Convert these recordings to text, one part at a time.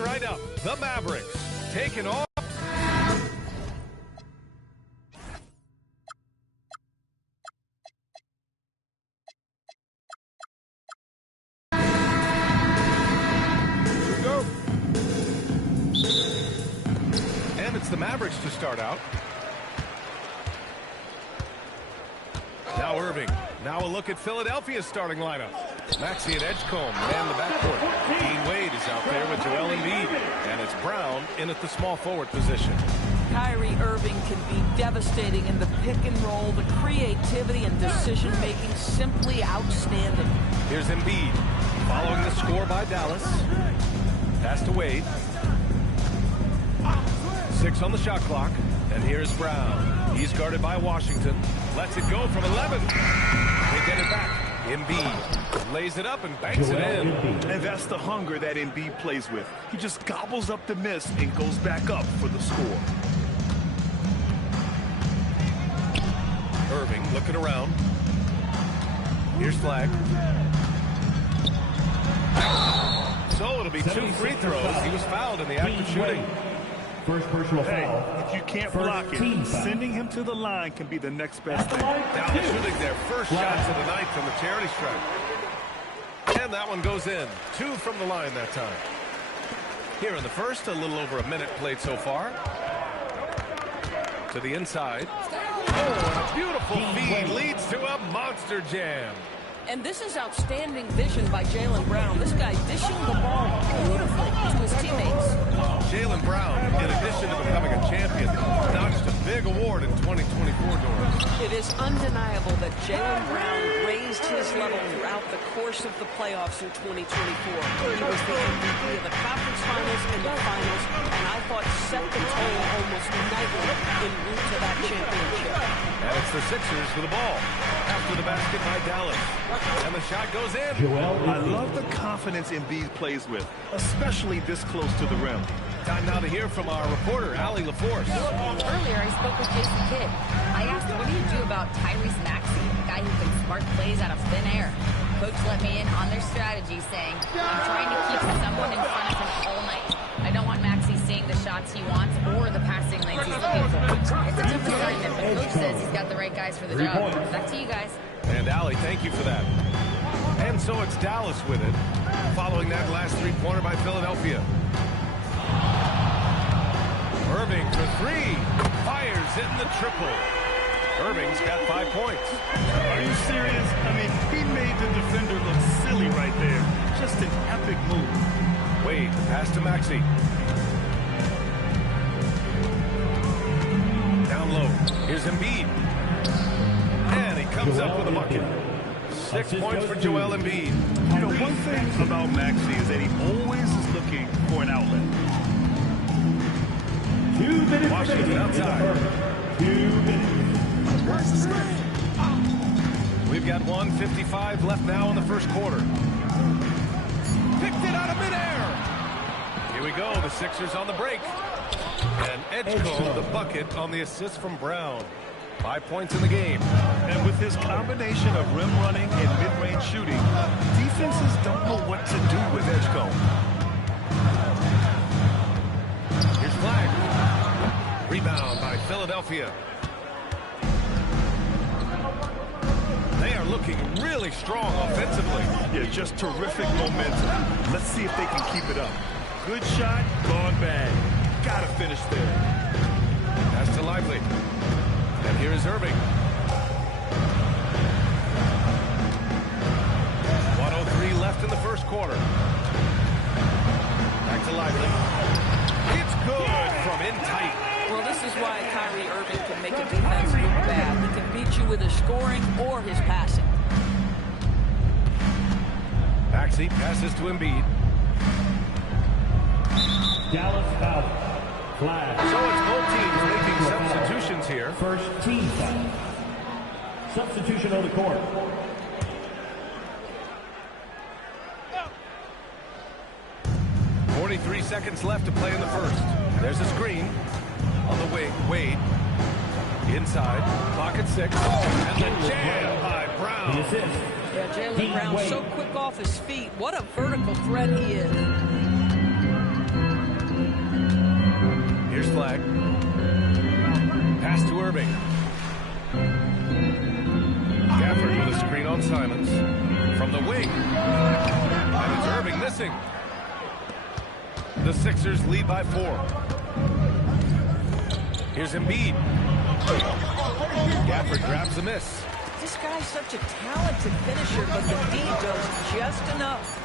right up. The Mavericks taking off. Go. And it's the Mavericks to start out. Now Irving. Now a look at Philadelphia's starting lineup. Maxey and Edgecombe man the backcourt. Dean Wade is out there with Joel Embiid. And it's Brown in at the small forward position. Kyrie Irving can be devastating in the pick and roll. The creativity and decision-making simply outstanding. Here's Embiid following the score by Dallas. Pass to Wade. 6 on the shot clock. And here's Brown. He's guarded by Washington. Lets it go from 11. They get it back. Embiid lays it up and banks it in. And that's the hunger that Embiid plays with. He just gobbles up the miss and goes back up for the score. Irving looking around. Here's Flag. So it'll be 2 free throws. He was fouled in the act of shooting. First personal foul. Hey, if you can't block it, sending him to the line can be the next best thing. Dallas shooting their first shots of the night from the charity stripe. And that one goes in. 2 from the line that time. Here in the first, a little over a minute played so far. To the inside. Oh, a beautiful feed leads to a monster jam. And this is outstanding vision by Jaylen Brown. This guy dishing the ball beautifully to his teammates. Jaylen Brown, in addition to becoming a champion, notched a big award in 2024, Doris. It is undeniable that Jaylen Brown raised his level throughout the course of the playoffs in 2024. He was the MVP of the conference finals and the finals, and I thought set the tone almost nightly en route to that championship. And it's the Sixers with the ball. After the basket by Dallas. And the shot goes in. I love the confidence Embiid plays with, especially this close to the rim. Time now to hear from our reporter, Allie LaForce. Earlier, I spoke with Jason Kidd. I asked, what do you do about Tyrese Maxey, a guy who can spark plays out of thin air? Coach let me in on their strategy, saying, I'm trying to keep someone in front of him all night. I don't want Maxey seeing the shots he wants or the passing lanes he's looking for. It's a tough assignment, but Coach says he's got the right guys for the job. Back to you guys. And Allie, thank you for that. And so it's Dallas with it, following that last three-pointer by Philadelphia. Irving for 3, fires in the triple. Irving's got 5 points. Are you serious? I mean, he made the defender look silly right there. Just an epic move. Wade, pass to Maxey. Down low, here's Embiid. And he comes up with a bucket. 6 points for Joel Embiid. You know, one thing about Maxey is that he always is looking for an outlet. 2 minutes. Washington outside. 2 minutes. We've got 1:55 left now in the first quarter. Picked it out of midair. Here we go, the Sixers on the break. And Edgecombe the bucket on the assist from Brown. 5 points in the game. And with his combination of rim running and mid-range shooting, defenses don't know what to do with Edgecombe. Here's Flag. Rebound by Philadelphia. They are looking really strong offensively. Yeah, just terrific momentum. Let's see if they can keep it up. Good shot, gone bad. Gotta finish there. Pass to Lively. And here is Irving. 1:03 left in the first quarter. Back to Lively. It's good from in tight. Well, this is why Kyrie Irving can make a defense look bad. He can beat you with his scoring or his passing. Maxey passes to Embiid. Dallas foul. Flag. So it's both teams making substitutions here. First team foul. Substitution on the court. .43 seconds left to play in the first. There's a screen on the wing. Wade inside. Clock at 6. And the jam by Brown. The assist. Yeah, Jaylen Brown so quick off his feet. What a vertical threat he is. flag. Pass to Irving. Gafford with a screen on Simons. From the wing. And it's Irving missing. The Sixers lead by 4. Here's Embiid. Gafford grabs the miss. This guy's such a talented finisher, but the D does just enough.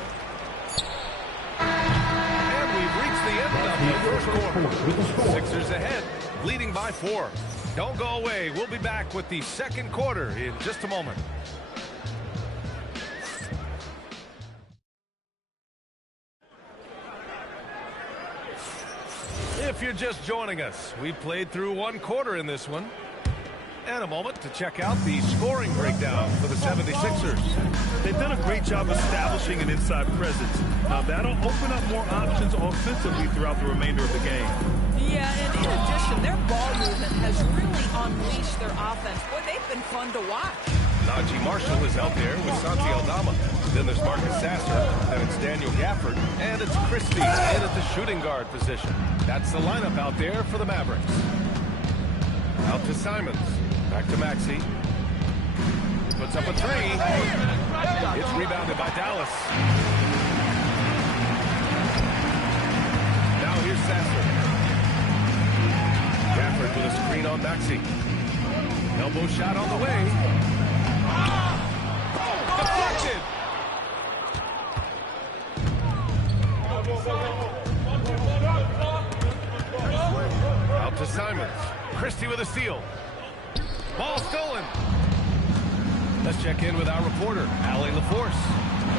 And we've reached the end of the first quarter. Sixers ahead, leading by 4. Don't go away. We'll be back with the second quarter in just a moment. If you're just joining us, we played through one quarter in this one. And a moment to check out the scoring breakdown for the 76ers. They've done a great job establishing an inside presence. Now that'll open up more options offensively throughout the remainder of the game. Yeah, and in addition, their ball movement has really unleashed their offense. Boy, they've been fun to watch. Najee Marshall is out there with Santi Aldama. Then there's Marcus Sasser, then it's Daniel Gafford, and it's Christie in at the shooting guard position. That's the lineup out there for the Mavericks. Out to Simons. Back to Maxey. Puts up a 3. It's rebounded by Dallas. Now here's Sasser. Gafford with a screen on Maxey. Elbow shot on the way. Deflected. Out to Simons. Christie with a steal. Ball stolen. Let's check in with our reporter, Allie LaForce.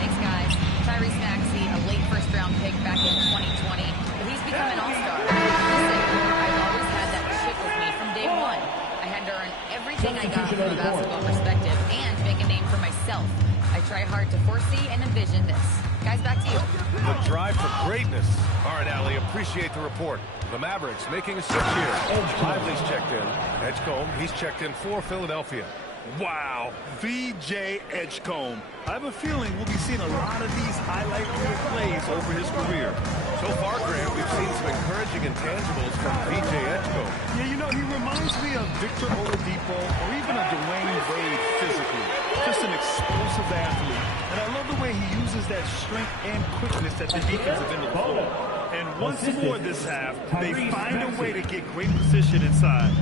Thanks, guys. Tyrese Maxey, a late first-round pick back in 2020, but he's become an all-star. Listen, I've always had that chip with me from day one. I had to earn everything I got from a basketball perspective and make a name for myself. I try hard to foresee and envision this. Guys, back to you. The drive for greatness. All right, Allie, appreciate the report. The Mavericks making a switch here. Lively's checked in. Edgecombe, he's checked in for Philadelphia. Wow, VJ Edgecombe. I have a feeling we'll be seeing a lot of these highlight reel plays over his career. So far, Graham, we've seen some encouraging intangibles from VJ Edgecombe. Yeah, you know, he reminds me of Victor Oladipo or even a Dwayne Wade physically. Just an explosive athlete. And I love the way he uses that strength and quickness at the defensive end of the floor. And once more this half, they find a way to get great position inside.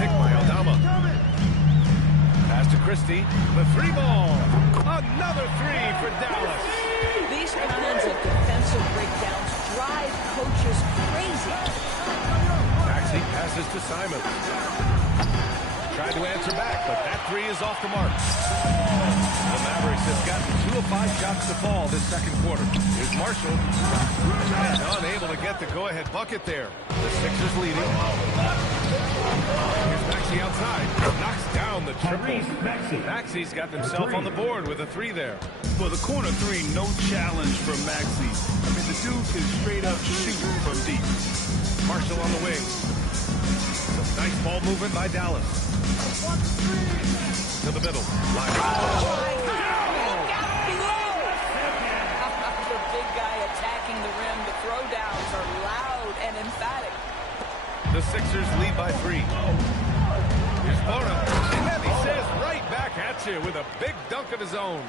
Pick by Aldama. Pass to Christie. The 3 ball. Another 3 for Dallas. These kinds of defensive breakdowns drive coaches crazy. Maxey passes to Simons. Tried to answer back, but that 3 is off the mark. The Mavericks have gotten 2 of 5 shots to fall this second quarter. Here's Marshall. And unable to get the go-ahead bucket there. The Sixers leading. Here's Maxey outside. Knocks down the triple. Maxey's got himself on the board with a 3 there. For the corner 3, no challenge from Maxey. I mean, the dude can straight up shoot from deep. Marshall on the wing. Some nice ball movement by Dallas. To the middle. Line. The big guy attacking the rim. The throwdowns are loud and emphatic. The Sixers lead by 3. Here's Bona. And he says right back at you with a big dunk of his own.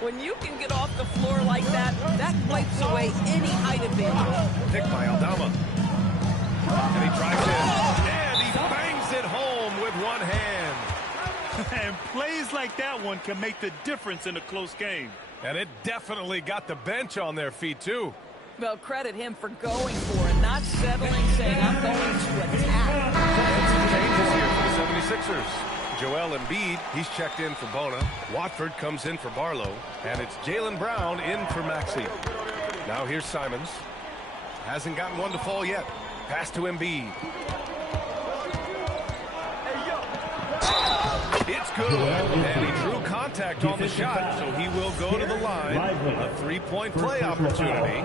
When you can get off the floor like that, that wipes away any height advantage. Pick by Aldama. And he drives in. And he bangs it home with one hand. And plays like that one can make the difference in a close game. And it definitely got the bench on their feet, too. Well, credit him for going for it, not settling, saying, I'm going to attack. Some changes here for the 76ers. Joel Embiid, he's checked in for Bona. Watford comes in for Barlow. And it's Jaylen Brown in for Maxey. Now here's Simons. Hasn't gotten one to fall yet. Pass to Embiid. It's good. And he drew contact on the shot, so he will go to the line. A 3-point play opportunity.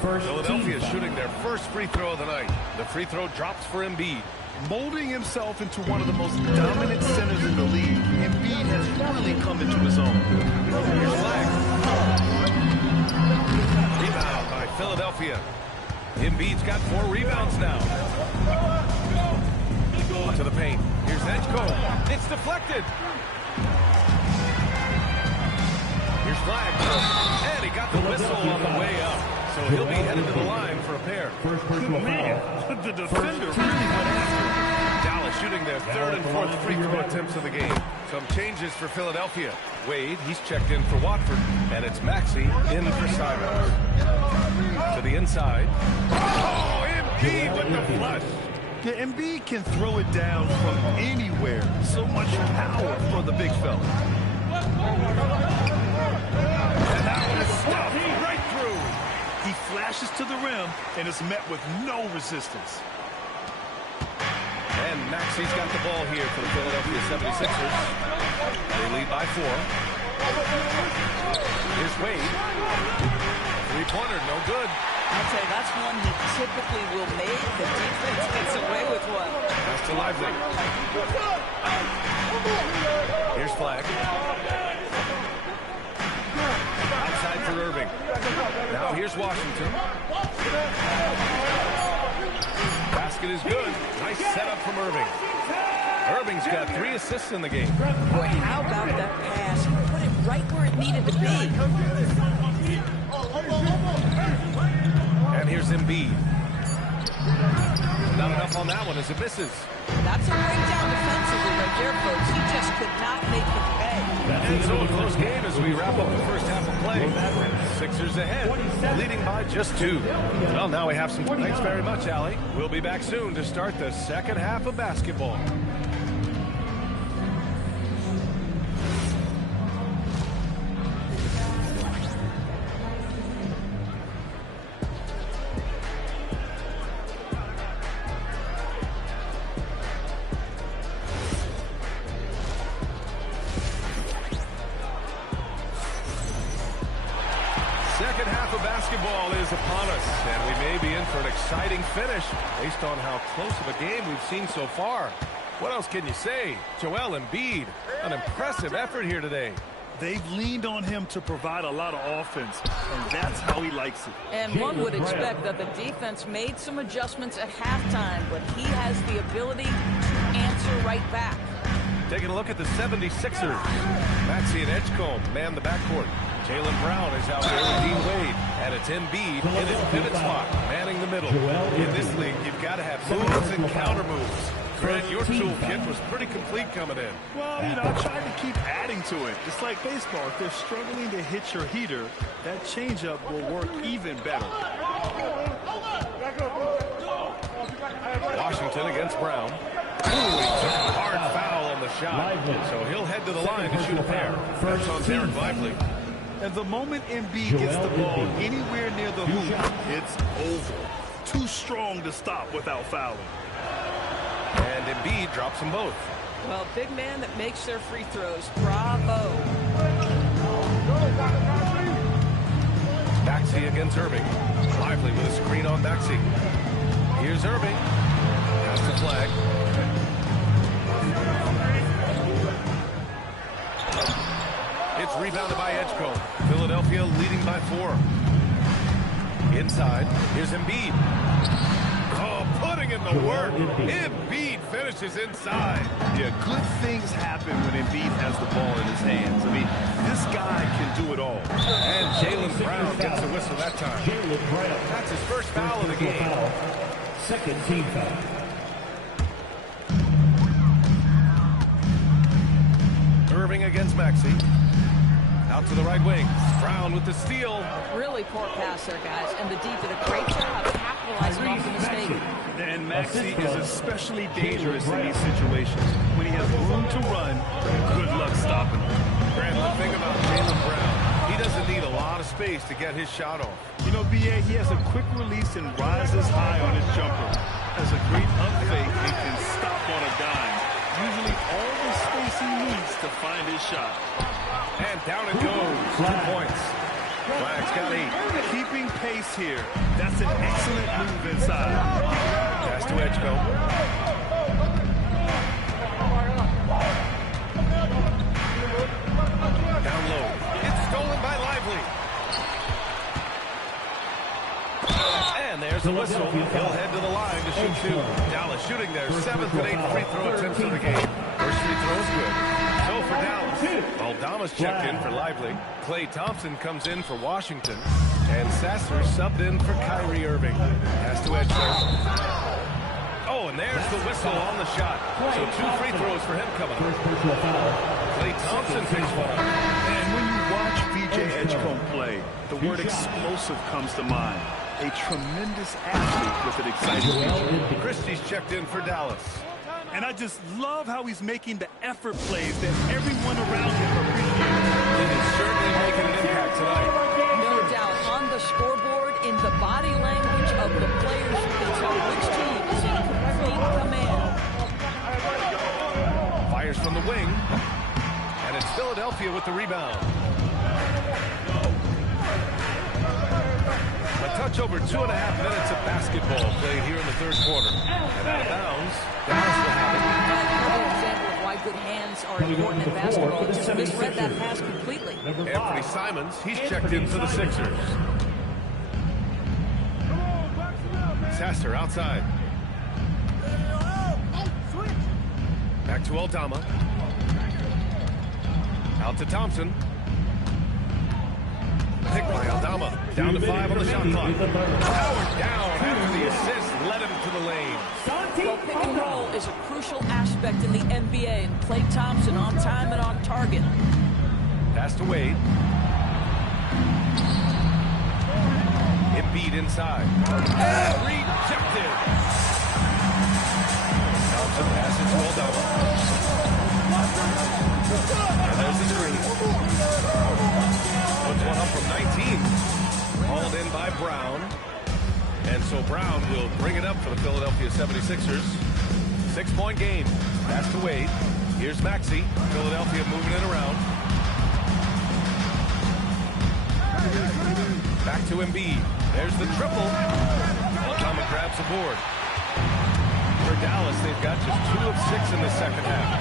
Philadelphia is shooting their first free throw of the night. The free throw drops for Embiid. Molding himself into one of the most dominant centers in the league, Embiid has really come into his own. Here's Flag. Rebound by Philadelphia. Philadelphia. Embiid's got 4 rebounds now. To the paint. Here's Edgecombe. It's deflected. Here's Flag. And he got the whistle on the way up. So he'll be headed to the line for a pair. First personal Man, foul. the defender really went after him. Dallas shooting their 3rd and 4th free throw attempts of the game. Some changes for Philadelphia. Wade, he's checked in for Watford. And it's Maxey in for Simons. To the inside. Oh, Embiid with the flush. Yeah, Embiid can throw it down from anywhere. So much power for the big fella. And that one is stuffed right through. He flashes to the rim and is met with no resistance. And Maxey's got the ball here for the Philadelphia 76ers. They lead by 4. Here's Wade. 3-pointer, no good. I'll tell you, that's one he typically will make. The defense gets away with one. That's to Lively. Here's Flag. Outside for Irving. Now here's Washington. Basket is good. Nice setup from Irving. Irving's got 3 assists in the game. Boy, how about that pass? He put it right where it needed to be. And here's Embiid. Not enough on that one as it misses. That's a breakdown defensively right there, folks. He just could not make it pay. And so a close game as we wrap up the first half of play. Sixers ahead, leading by just 2. Well, now we have some... Thanks very much, Allie. We'll be back soon to start the second half of basketball. Second half of basketball is upon us, and we may be in for an exciting finish based on how close of a game we've seen so far. What else can you say? Joel Embiid, an impressive effort here today. They've leaned on him to provide a lot of offense, and that's how he likes it. And one would expect that the defense made some adjustments at halftime, but he has the ability to answer right back. Taking a look at the 76ers. Maxey and Edgecombe man the backcourt. Jaylen Brown is out there with Dean Wade. And it's Embiid in his pivot spot, manning the middle. In this league, you've got to have moves and counter moves. Grant, your toolkit was pretty complete coming in. Well, you know, I tried to keep adding to it. It's like baseball. If they're struggling to hit your heater, that changeup will work even better. Washington against Brown. Ooh, he took a hard foul on the shot. So he'll head to the line to shoot a pair. That's on Derek Lively. And the moment Embiid gets the ball anywhere near the hoop, it's over. Too strong to stop without fouling. And Embiid drops them both. Well, big man that makes their free throws. Bravo. Maxey against Irving. Lively with a screen on Maxey. Here's Irving. That's the flag. It's rebounded by Edgecombe. Philadelphia leading by 4. Inside, here's Embiid. Oh, putting in the work. Embiid finishes inside. Yeah, good things happen when Embiid has the ball in his hands. I mean, this guy can do it all. And Jaylen Brown gets the whistle that time. That's his first foul of the game. Second team foul. Irving against Maxey. Out to the right wing. Brown with the steal. Really poor pass there, guys. And the D did a great job capitalizing on the mistake. And Maxey is especially dangerous in these situations. When he has room to run, good luck stopping him. Grant, the thing about Jaylen Brown, he doesn't need a lot of space to get his shot off. You know, B.A., he has a quick release and rises high on his jumper. Has a great up fake and can stop on a dime. Usually all the space he needs to find his shot. And down it goes. 2 points. Flag's got 8. Keeping pace here. That's an excellent move inside. Pass to Edgecombe. Down low. It's stolen by Lively. the whistle. He'll head to the line to shoot two. Dallas shooting their 7th and 8th free throw attempts of the game. First free throw is good. So for Dallas, Aldama's checked in for Lively. Klay Thompson comes in for Washington. And Sasser subbed in for Kyrie Irving. Has to edge there. Oh, and there's the whistle on the shot. So 2 free throws for him coming up. Klay Thompson picks one up. And when you watch VJ Edgecombe play, the word explosive comes to mind. A tremendous athlete with an exciting future. Christie's checked in for Dallas. And I just love how he's making the effort plays that everyone around him appreciates. He is certainly making an impact tonight. No doubt. On the scoreboard, in the body language of the players, you can tell which team is in complete command. Fires from the wing. And it's Philadelphia with the rebound. A touch over 2.5 minutes of basketball played here in the third quarter. And out of bounds, Dallas will have it. Another example of why good hands are important in basketball. Just misread that pass completely. Anthony Simons, he's checked in for the Sixers. Sasser outside. Back to Aldama. Out to Thompson. Picked by Aldama. Down to 5 on the shot clock. Howard down after the assist led him to the lane. Well, pick and roll is a crucial aspect in the NBA, and Klay Thompson on time and on target. Pass to Wade. Embiid inside. And rejected. Thompson passes to Aldama. And there's the screen. Puts one up from 19. Hauled in by Brown. And so Brown will bring it up for the Philadelphia 76ers. 6-point game. Pass to Wade. Here's Maxey. Philadelphia moving it around. Back to Embiid. There's the triple. Aldama grabs the board. For Dallas, they've got just 2 of 6 in the second half.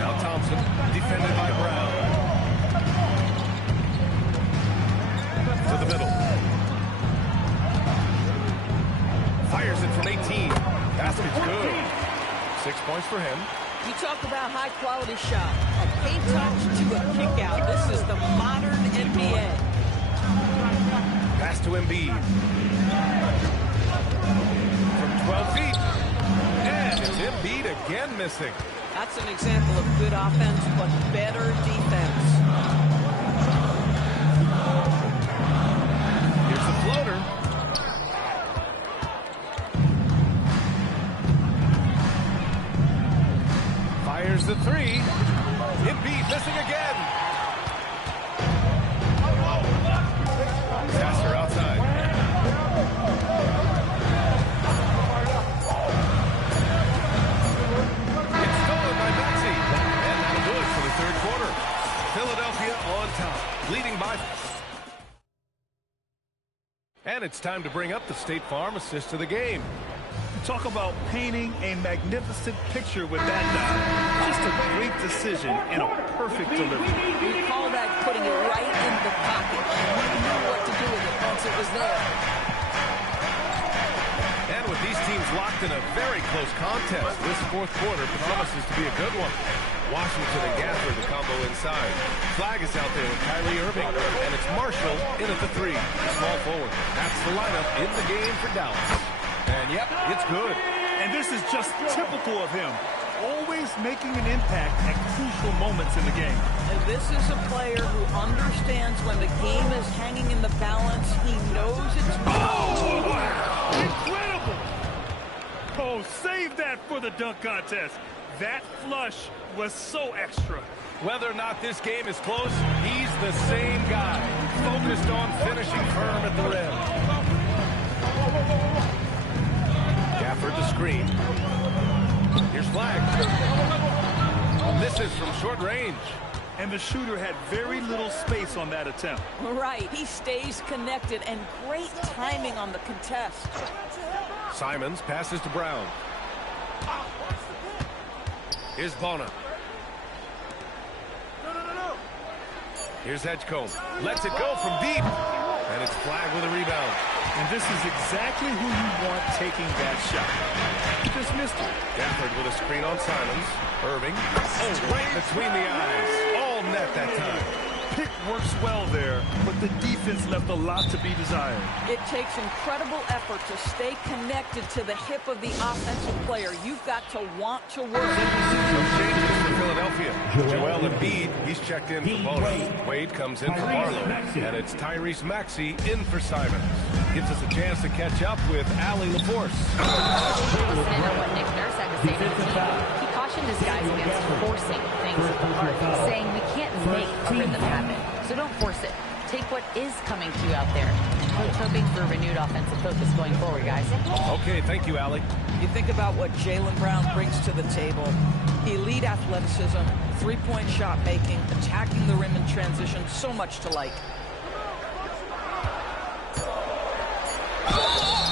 Now Thompson, defended by Brown. To the middle. Fires it from 18. Basket's good. 6 points for him. You talk about high-quality shot. A paint touch to a kick-out. This is the modern NBA. Pass to Embiid. From 12 feet. And it's Embiid again missing. That's an example of good offense, but better defense. Here's the floater. Fires the 3. Embiid missing again. Sasser outside. It's stolen by Maxey. And that'll do it for the third quarter. Philadelphia on top, leading by. And it's time to bring up the State Farm assist of the game. Talk about painting a magnificent picture with that dive. Just a great decision and a perfect delivery. We call that putting it right in the pocket. We knew what to do with it once it was there. And with these teams locked in a very close contest, this fourth quarter promises to be a good one. Washington and Gafford, the combo inside. Flag is out there with Kyrie Irving, and it's Marshall in at the 3, small forward. That's the lineup in the game for Dallas. And yep, it's good. And this is just typical of him. Always making an impact at crucial moments in the game. And this is a player who understands when the game is hanging in the balance. He knows it's... Oh! Incredible! Oh, save that for the dunk contest. That flush was so extra. Whether or not this game is close, he's the same guy, focused on finishing firm at the rim. Gafford the screen. Here's Flag. Misses from short range. And the shooter had very little space on that attempt. Right, he stays connected, and great timing on the contest. Simons passes to Brown. Here's Bona. Here's Edgecombe. Lets it go from deep. And it's flagged with a rebound. And this is exactly who you want taking that shot. He just missed it. Gafford with a screen on Simons. Irving. Oh, right between the eyes. All net that time. Pick works well there, but the defense left a lot to be desired. It takes incredible effort to stay connected to the hip of the offensive player. You've got to want to work. Some changes for Philadelphia. Joel Embiid, he's checked in for Bono. Wade comes in for Barlow. And it's Tyrese Maxey in for Simons. Gives us a chance to catch up with Allie LaForce. Listening to what Nick Nurse had to say to the team, he cautioned his guys against forcing things at the heart, saying we can't make a rhythm happen, so don't force it. Take what is coming to you out there. Coach hoping for renewed offensive focus going forward, guys. Okay, thank you, Allie. You think about what Jaylen Brown brings to the table. Elite athleticism, three-point shot making, attacking the rim in transition, so much to like.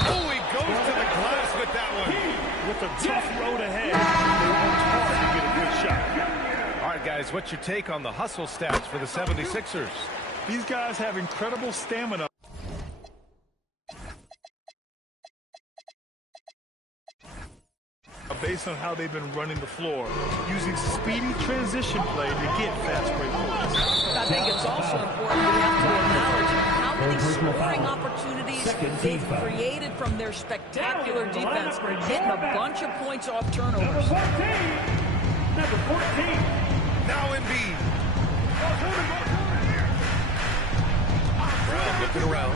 Oh, he goes to the glass with that one. With a tough road ahead, they worked hard to get a good shot. All right, guys, what's your take on the hustle stats for the 76ers? These guys have incredible stamina. Based on how they've been running the floor, using speedy transition play to get fast break points. I think it's also important we have to acknowledge how many scoring opportunities they've created from their spectacular defense, getting a bunch of points off turnovers. Number 14. Now Embiid. Brown looking around.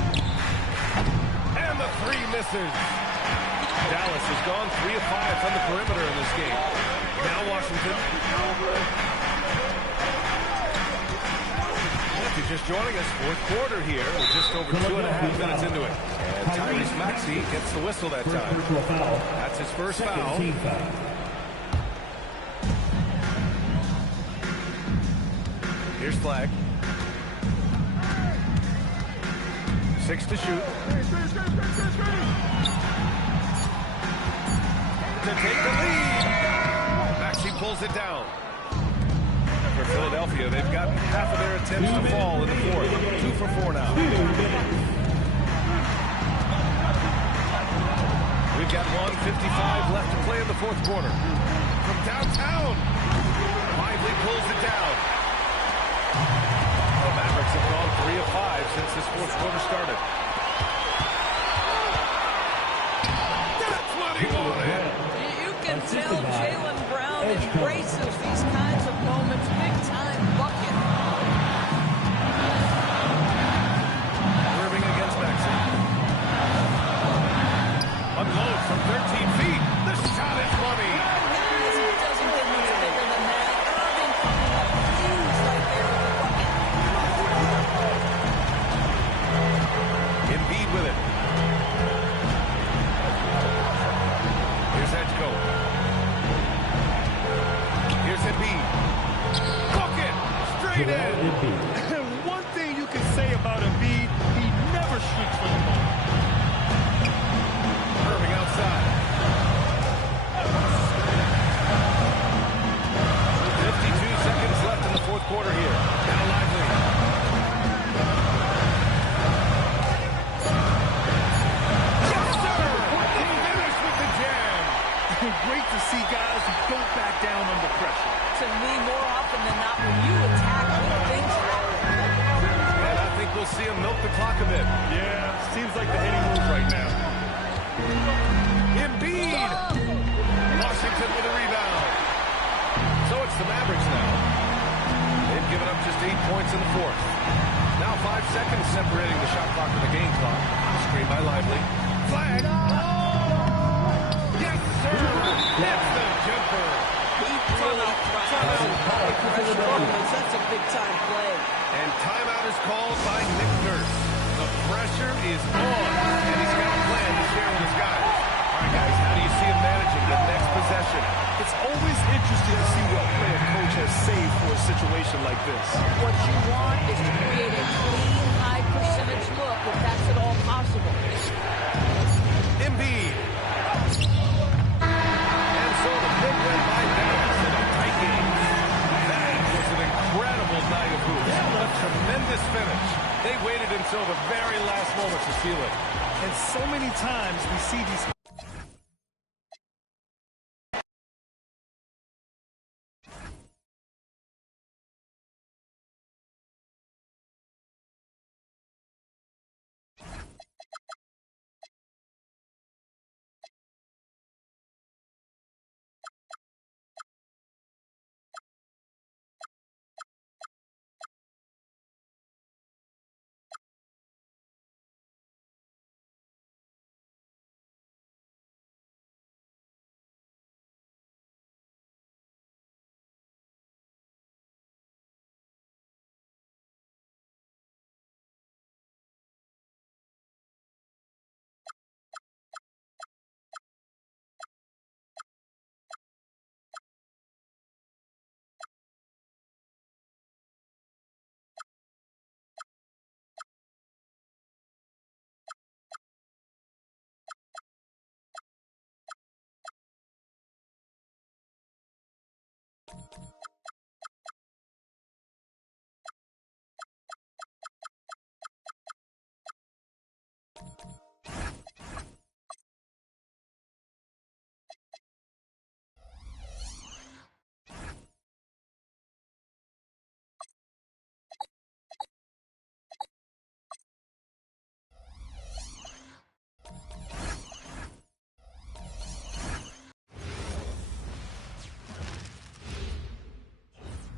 And the three misses. Dallas has gone 3 of 5 from the perimeter in this game. Now Washington. If you're just joining us, fourth quarter here. We're just over 2.5 minutes into it. And Tyrese Maxey gets the whistle that time. That's his first foul. Here's flag. 6 to shoot. To take the lead. Maxey pulls it down. For Philadelphia, they've gotten half of their attempts to fall in the fourth. 2 for 4 now. We've got 1:55 left to play in the fourth quarter. From downtown, Lively pulls it down. The Mavericks have gone 3 of 5 since this fourth quarter started. That's what he wanted. You can tell Jaylen Brown embraces these kinds of moments, big-time bucket. Irving against Maxey. Unload from 13 feet. The shot is money. Guys, it doesn't get much bigger than that. Irving coming up huge right there at the bucket. Embiid with it. Here's Edgecombe. Here's Embiid. Bucket! Straight in. And one thing you can say about Embiid, he never shrinks from the ball. Irving outside. 52 seconds left in the fourth quarter here. Now Lively. Yes, sir! Finish with the jam. Great to see guys who don't back down under pressure. To me, more often than not, when you attack, good things happen. And I think we'll see him milk the clock a bit. Yeah, seems like the heady move right now. Embiid! Washington with a rebound. So it's the Mavericks now. They've given up just 8 points in the fourth. Now 5 seconds separating the shot clock and the game clock. Screen by Lively. Flag! Yes, sir! That's the jumper. He really tries to apply pressure on those. That's a big-time play. And timeout is called by Nick Nurse. The pressure is on, and he's got a plan to share with his guys. All right, guys, how do you see him managing the next possession? It's always interesting to see what play a coach has saved for a situation like this. What you want is to create a clean, high-percentage look if that's at all possible. Embiid. And so the big win by Dallas in a tight game. That was an incredible night of hoops. A tremendous finish. They waited until the very last moments to seal it. And so many times we see these...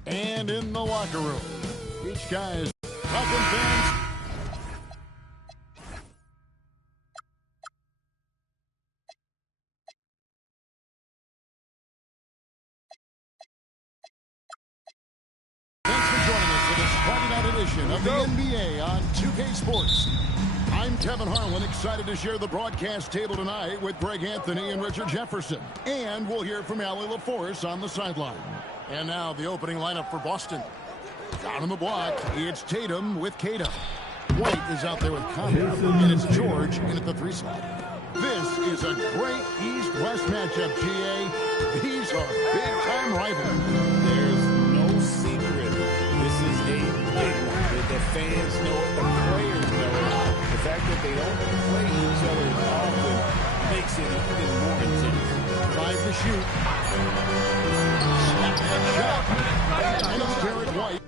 And in the locker room, each guy's talking fans. Thanks for joining us for this Friday night edition of the NBA on 2K Sports. I'm Kevin Harlan, excited to share the broadcast table tonight with Greg Anthony and Richard Jefferson. And we'll hear from Allie LaForce on the sideline. And now the opening lineup for Boston. Down on the block, it's Tatum with Kata. White is out there with Conley, and it's George in at the 3 slot. This is a great East-West matchup, GA. These are big-time rivals. There's no secret. This is a big one. The fans know it, the players know it. The fact that they don't play each other often makes it even more intense. 5 to shoot. Snap that shot. And it's Derek White.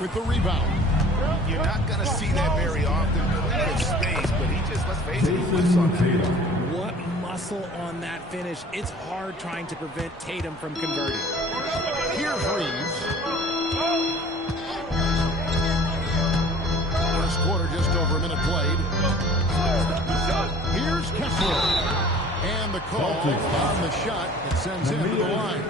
With the rebound. You're not going to see that very often. Plenty of space, but he just, let's face it, he whiffs on that. What muscle on that finish. It's hard trying to prevent Tatum from converting. Here's Reeves. First quarter, just over a minute played. Here's Kessler. And the call on the shot that sends him to the line.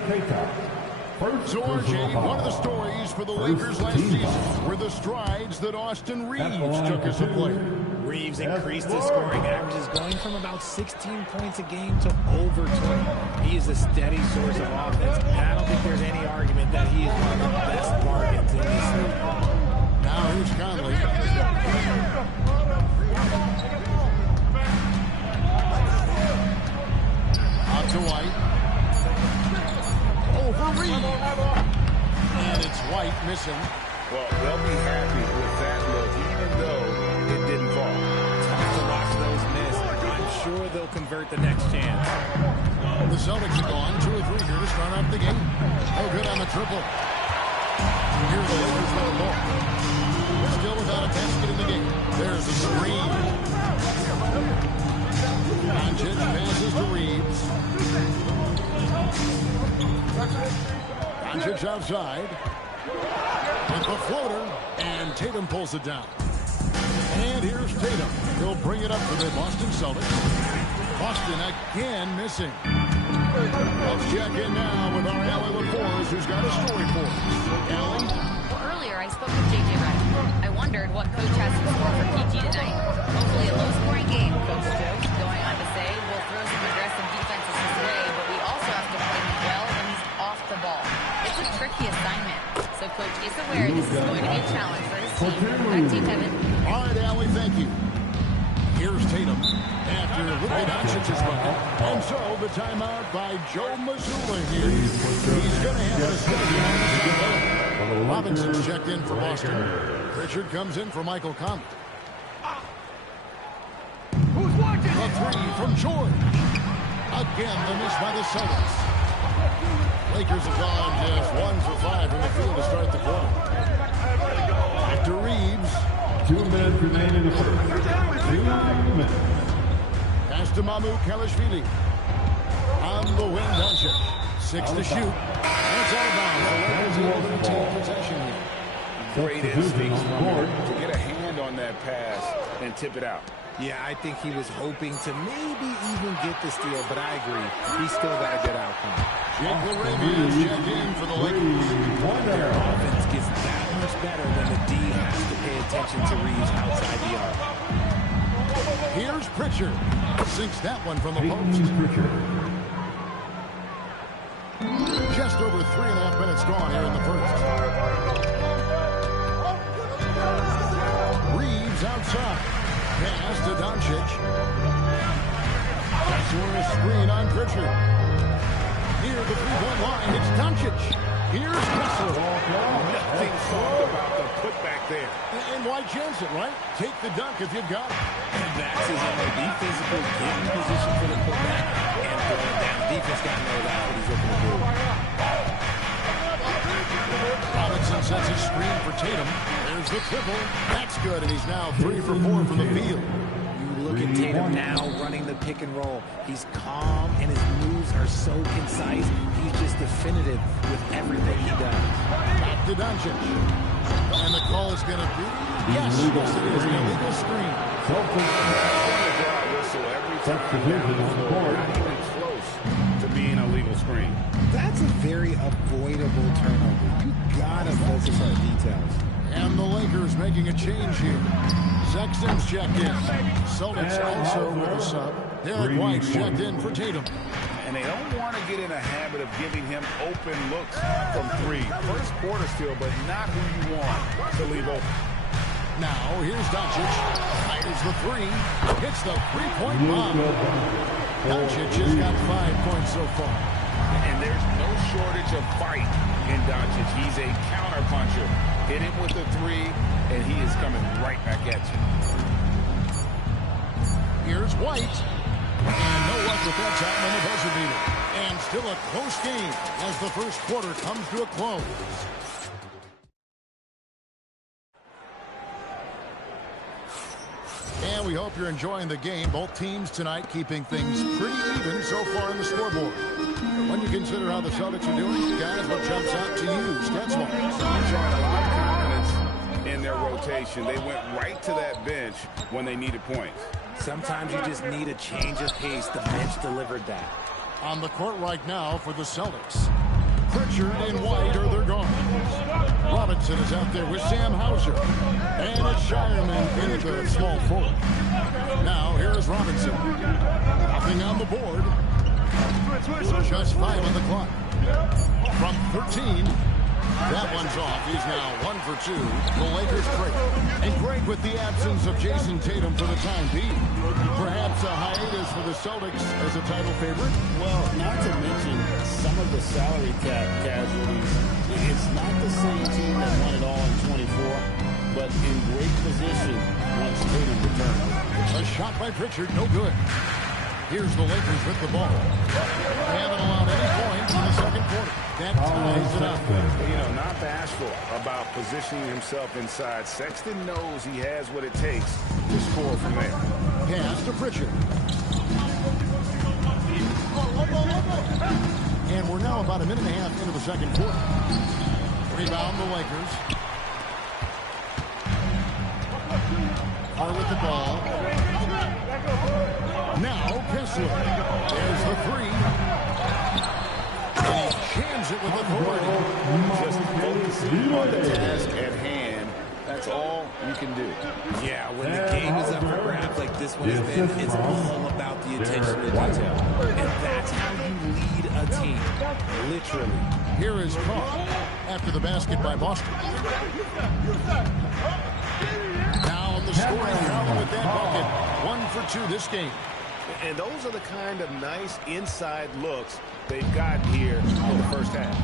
George, one of the stories for the Lakers last season were the strides that Austin Reeves took as a player. Reeves increased his scoring averages, going from about 16 points a game to over 20. He is a steady source of offense, and I don't think there's any argument that he is one of the best bargains in this league. Now here's Conley. Out to White. Over Reeves. And it's White missing. Well, they'll be happy with that look, even though it didn't fall. Tough to watch those miss. I'm sure they'll convert the next chance. The Celtics are gone 2 or 3 here to start off the game. Oh, good on the triple. Here the Lakers with the ball. Still without a basket in the game. There's a screen. Doncic passes to Reeves. Doncic outside. With the floater. And Tatum pulls it down. And here's Tatum. He'll bring it up for the Boston Celtics. Boston again missing. Let's check in now with our Allie LaForce, who's got a story for us. Allie? Well, earlier I spoke with J.J. Redick. I wondered what Coach has in store for PG tonight. Hopefully a low-scoring game, Coach Joe. Going on to say, we'll throw some aggressive defenses his way, but we also have to play him well when he's off the ball. It's a tricky assignment. So Coach is aware this is going to be a challenge for his team. Back to you, Kevin. All right, Allie, thank you. Here's Tatum. after Luka Doncic's bucket. And so the timeout by Joe Mazzulla here. He's going to have a discussion on the field. Robinson's checked in for Boston. Pritchard comes in for Michael Conley. The three from George. Again, the miss by the Celtics. Lakers have gone just 1 for 5 from the field to start the quarter. Victor Reeves. 2 minutes remain in the first. 2 minutes. Pass to Mamu Kalashvili. On the wing, Doncic. 6 to shoot. And it's out of bounds. The Lakers able to retain possession here. Great instincts to get a hand on that pass and tip it out. Yeah, I think he was hoping to maybe even get the steal, but I agree. He's still got a good outcome. Jake LaRavia is checked in for the Lakers. Their offense gets that much better when the D has to pay attention to Reeves outside the arc. Here's Pritchard. Sinks that one from the post. Just over 3.5 minutes gone here in the first. Reeves outside. Pass to Doncic. That's a screen on Pritchard. Near the three-point line, it's Doncic. Here's Kessler. Nothing soft about the putback there. And why chance it, right? Take the dunk if you've got it. And that's his MO. Be physical, get in position for the putback, and throw it down. Defense got to know that's what he's looking to do. Robinson sets his screen for Tatum. There's the triple. That's good, and he's now 3 for 4 from the field. You look at Tatum now running the pick and roll. He's calm, and his moves are so concise. He's just definitive with everything he does. Back to Doncic. And the call is going to be, yes, it is an illegal screen. Not even close to being a legal screen. That's a very avoidable turnover. You gotta focus on details. And the Lakers making a change here. Sexton's checked in. Celtics also with a sub. Derek White's checked in for Tatum. And they don't want to get in a habit of giving him open looks from 3. First quarter still, but not who you want to leave open. Now, here's Doncic. Fires the 3. Hits the 3-point bomb. Doncic has got 5 points so far. And there's no shortage of fight in Doncic. He's a counter-puncher. Hit him with a 3, and he is coming right back at you. Here's White. And no luck with that time on the buzzer beater. And still a close game as the first quarter comes to a close. And we hope you're enjoying the game. Both teams tonight keeping things pretty even so far on the scoreboard. When you consider how the Celtics are doing, guys, what jumps out to you, stats-wise? They're showing a lot of confidence in their rotation. They went right to that bench when they needed points. Sometimes you just need a change of pace. The bench delivered that. On the court right now for the Celtics. Pritchard and White are their guards. Robinson is out there with Sam Hauser. And it's Shireman in the small forward. Now, here is Robinson. Nothing on the board. Just 5 on the clock. From 13. That one's off. He's now 1 for 2. The Lakers break. And break with the absence of Jason Tatum for the time being. Perhaps a hiatus for the Celtics as a title favorite. Well, not to mention some of the salary cap casualties. It's not the same team that won it all in 24, but in great position once Tatum returned. A shot by Pritchard, no good. Here's the Lakers with the ball. They haven't allowed any points in the second quarter. That ties it up. You know, not bashful about positioning himself inside. Sexton knows he has what it takes to score from there. Pass to Pritchard. And we're now about a minute and a half into the second quarter. Rebound the Lakers. Are with the ball. Now Kessler. There's the 3. And he jams it with authority. Just focusing on the task at hand. That's all you can do. Yeah, when the game is up for grabs like this one has been, it's all about the attention to detail. And that's how you lead a team. Literally. Here is Carr after the basket by Boston. Now on the scoring column with that bucket. 1 for 2 this game. And those are the kind of nice inside looks they've gotten here in the first half.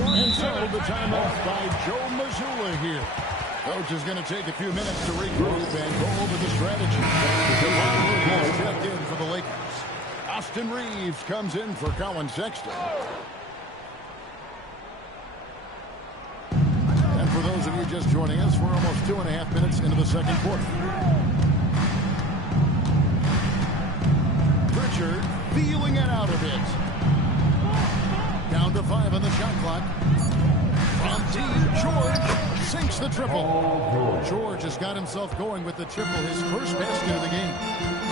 And so the timeout by Joe Mazzulla here. Coach is going to take a few minutes to regroup and go over the strategy. He's checked in for the Lakers. Austin Reeves comes in for Colin Sexton. And for those of you just joining us, we're almost 2.5 minutes into the second quarter. Pritchard feeling it out a bit. Down to 5 on the shot clock. From deep, George sinks the triple. George has got himself going with the triple, his first basket of the game.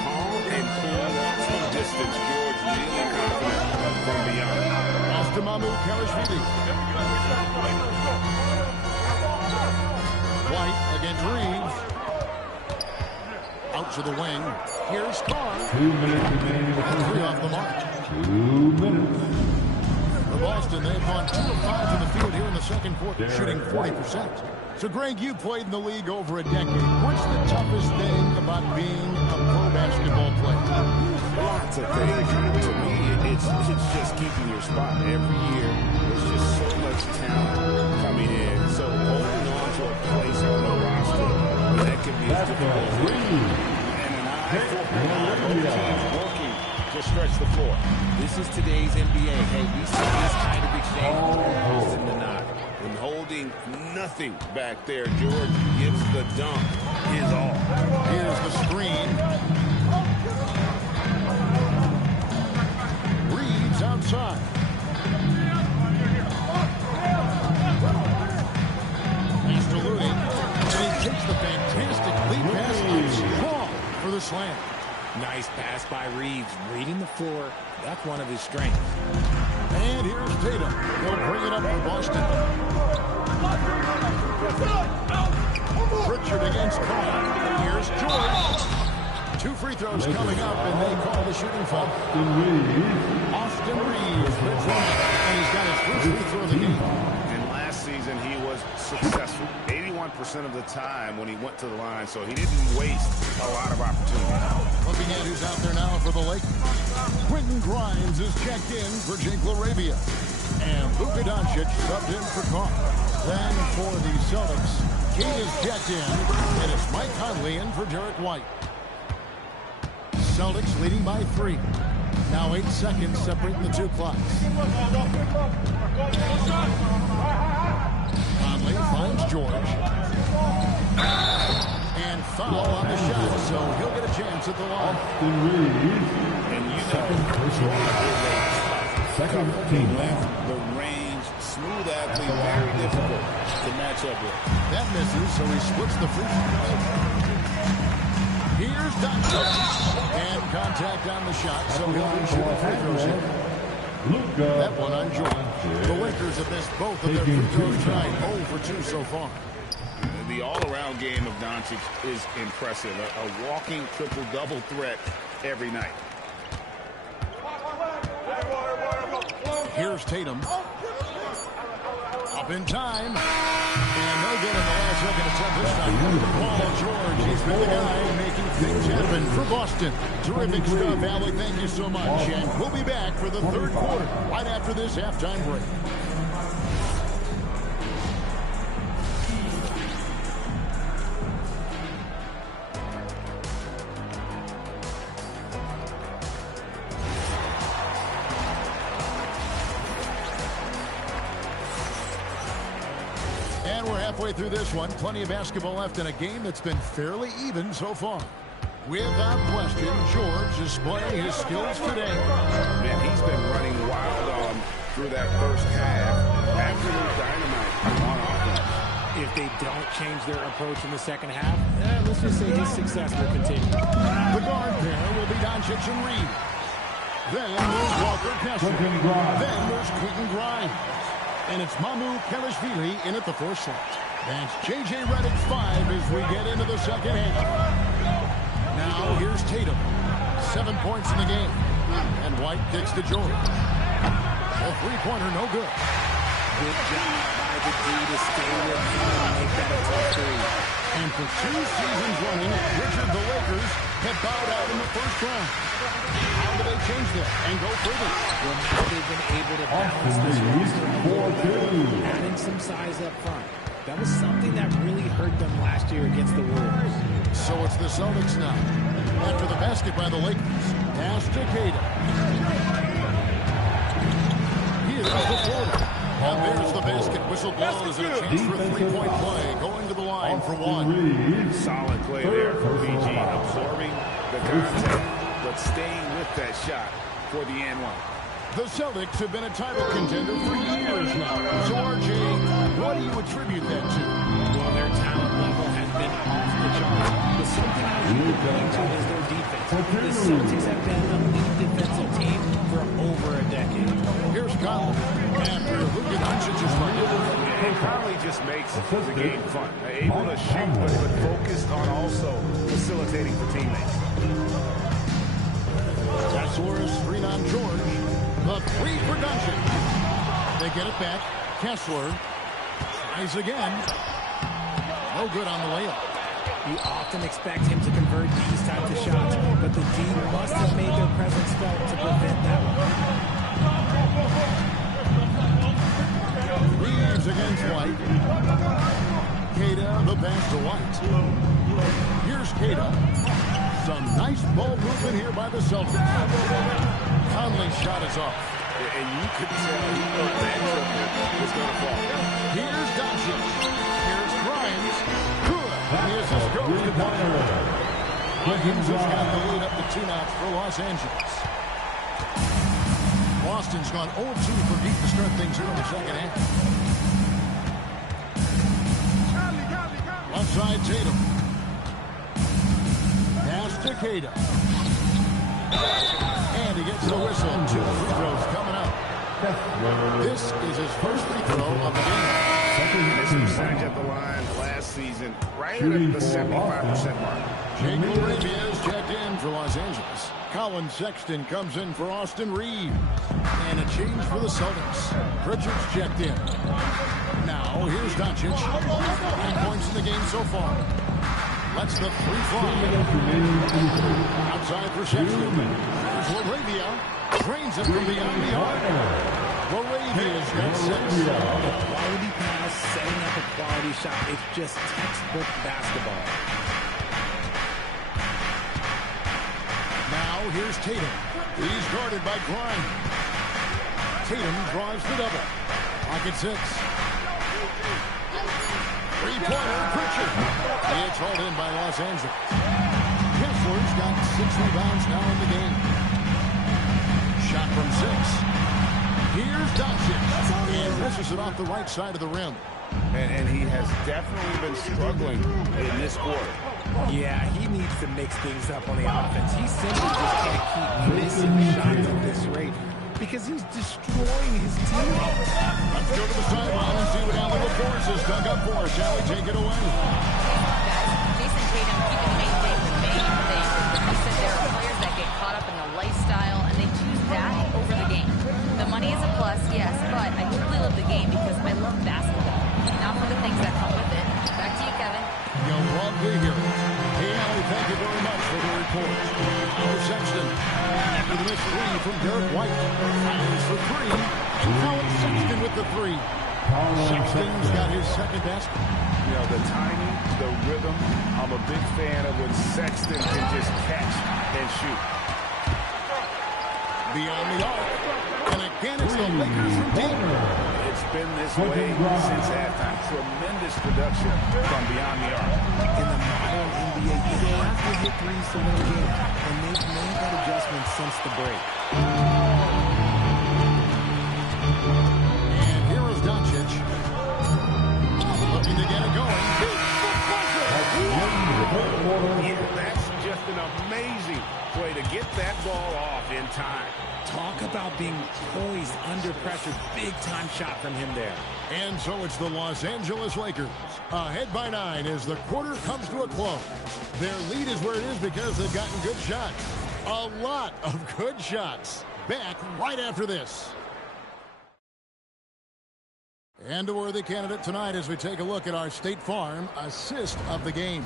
Calm and cool from distance. George really confident from beyond. Mamu Kalashvili. White against Reeves. Out to the wing. Here's Carr. 2 minutes remaining. And 3 off the mark. 2 minutes. For Boston, they've gone 2 of 5 in the field here in the second quarter, shooting 40%. So, Greg, you played in the league over a decade. What's the toughest thing about being a pro basketball player? Lots of things. To me, it's just keeping your spot. Every year, there's just so much talent coming in. So holding on to a place on the roster, that can be as difficult as and an eye for working to stretch the floor. This is today's NBA. Hey, we see this kind of exchange more than the not. And holding nothing back there, George gives the dunk his all. Here's the screen. Reeves outside. Master Looney. And he takes the fantastic lead pass out strong for the slam. Nice pass by Reeves, reading the floor. That's one of his strengths. And here's Tatum. He'll bring it up for Boston. Pritchard against Carr. Here's George. 2 free throws coming up, and they call the shooting foul. Austin Reeves. And he's got his first free throw of the game. And last season, he was successful 81% of the time when he went to the line, so he didn't waste a lot of opportunity. Looking at who's out there now for the Lakers. Quentin Grimes is checked in for Jake LaRavia. And Luka Doncic subbed in for Carr. Then for the Celtics, Kate is checked in, and it's Mike Conley in for Derek White. Celtics leading by 3. Now 8 seconds separating the 2 clocks. Conley finds George. And foul on the shot, so he'll get a chance at the line. And you know, Second team left. the range, smooth athlete, very difficult to match up with. That misses, so he splits the free throws. Here's Doncic. And contact on the shot, so he'll be shooting free throws here. That one on George. The Lakers have missed both of their free throws tonight. 0 for 2 so far. The all-around game of Doncic is impressive. A walking triple-double threat every night. Here's Tatum. Up in time. And no good in the last second attempt this time. Paul George, he's been the guy making things happen for Boston. Terrific stuff, Alec. Thank you so much. And we'll be back for the third quarter right after this halftime break. Halfway through this one, plenty of basketball left in a game that's been fairly even so far. Without question, George is displaying his skills today. Man, he's been running wild on through that first half. Absolute dynamite on offense. If they don't change their approach in the second half, let's just say his success will continue. The guard pair will be Doncic and Reed. Then there's Walker Kessler. Then there's Quentin Grimes. And it's Mamu Kalashvili in at the 4th slot. That's J.J. Redick 5 as we get into the second half. Now here's Tatum. 7 points in the game. And White kicks to George. A three-pointer, no good. Good job by wanted the D to stay with him and make that a tough three. And for 2 seasons running, Richard, the Lakers have bowed out in the first round. How do they change that and go further? Well, now they've been able to balance this roster, adding some size up front. That was something that really hurt them last year against the Warriors. So it's the Celtics now. After the basket by the Lakers. Pass to Kata. Here's the floater. And there's the basket. Whistle blows and a chance for a 3-point play. Going to the line for 1. Solid play there for PG. Absorbing the contact, but staying with that shot for the and one. The Celtics have been a title contender for years now. So, RJ, what do you attribute that to? Well, their talent level has been off the chart. But something I really point to is their defense. The Celtics have been a lead defensive team for over a decade. Here's Collins. After Luka Doncic is It probably just makes the game fun. Able to shoot, but focused on also facilitating for teammates. Kessler's screen on George. The 3 for Doncic. They get it back. Kessler tries again. No good on the layup. You often expect him to convert these types of shots, but the D must have made their presence felt to prevent that one. Reeves against White. Kata, the pass to White. Here's Kata. Some nice ball movement here by the Celtics. Conley's shot is off. And you could tell he thought that was going to fall. Here's Doncic. Here's Grimes. Good. Here's his goes to Butler. Grimes has got the lead up to 2 knots for Los Angeles. Boston's gone 0-2 for deep to start things here in the second half. Left side, Tatum. Pass to Kata. And he gets the whistle. 2 free throws coming up. This is his first free throw of the game. His percentage at the line last season, right at the 75% mark. Jake Laravia is checked in for Los Angeles. Colin Sexton comes in for Austin Reeves. And a change for the Celtics. Pritchard's checked in. Now, here's Doncic. 9 points in the game so far. Lets the 3 fly. Outside for Sexton. Here's Laravia. Drains it from beyond the arc. Laravia's got 6. Quality pass, setting up a quality shot. It's just textbook basketball. Now here's Tatum. He's guarded by Grimes. Tatum drives the double. Pocket 6. Three-pointer, Pritchard. It's hauled in by Los Angeles. Kessler's got 6 rebounds now in the game. Shot from 6. Here's Doncic. And misses it off the right side of the rim. And he has definitely been struggling in this quarter. Yeah, he needs to mix things up on the offense. He simply just can't keep missing shots at this rate because he's destroying his teammates. Let's go to the sideline and see what Allen LaForce has dug up for us. Shall we take it away? Guys, Jason Tatum keeping the main thing the main thing. He said there are players that get caught up in the lifestyle and they choose that over the game. The money is a plus, yes, but I truly love the game because I love basketball, not for the things that come with it. Back to you, Kevin. Yo, Broadway here. Hey, Allie, thank you very much for the report. Over Sexton. After the missed 3 from Derek White. Fires for 3. And Colin Sexton with the 3. Sexton's got his second basket. You know, the timing, the rhythm. I'm a big fan of when Sexton can just catch and shoot. Beyond the arc. And again, it's the Lakers from deep. It's been this way since halftime. Tremendous production from beyond the arc. In the modern NBA, you don't have to hit threes to win a game, and they've made that adjustment since the break. And here is Doncic. Looking to get it going. Yeah, that's just an amazing play to get that ball off in time. Talk about being poised under pressure. Big-time shot from him there. And so it's the Los Angeles Lakers. Ahead by 9 as the quarter comes to a close. Their lead is where it is because they've gotten good shots. A lot of good shots. Back right after this. And a worthy candidate tonight as we take a look at our State Farm assist of the game.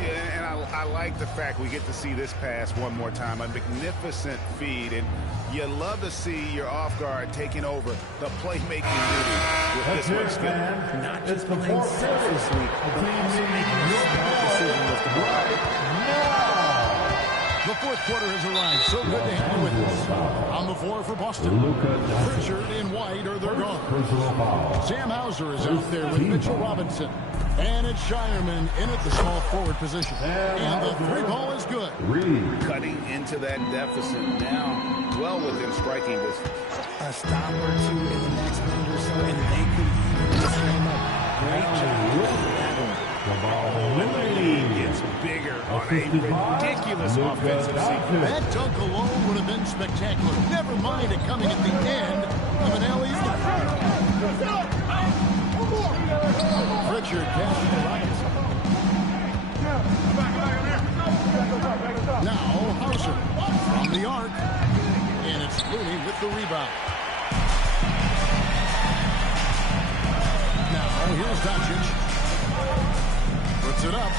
Yeah, and I like the fact we get to see this pass one more time. A magnificent feed, and you love to see your off guard taking over the playmaking duty with this much skill. Not just playing selflessly, but also making a smart decision with the ball. The fourth quarter has arrived. So good to have you with us. On the floor for Boston, Pritchard and White are their guards. Sam Hauser is out there with Mitchell Robinson. And it's Shireman in at the small forward position. And the three ball is good. Cutting into that deficit now, well within striking distance. A stop or two in the next minute or so, and they could even just him up. Great job. The lead gets bigger on a ridiculous offensive sequence. That dunk alone would have been spectacular. Never mind it coming at the end of an alley. Pritchard passes the Rockets. Now Hauser from the arc. And it's Looney with the rebound. Now here's Doncic. Puts it up.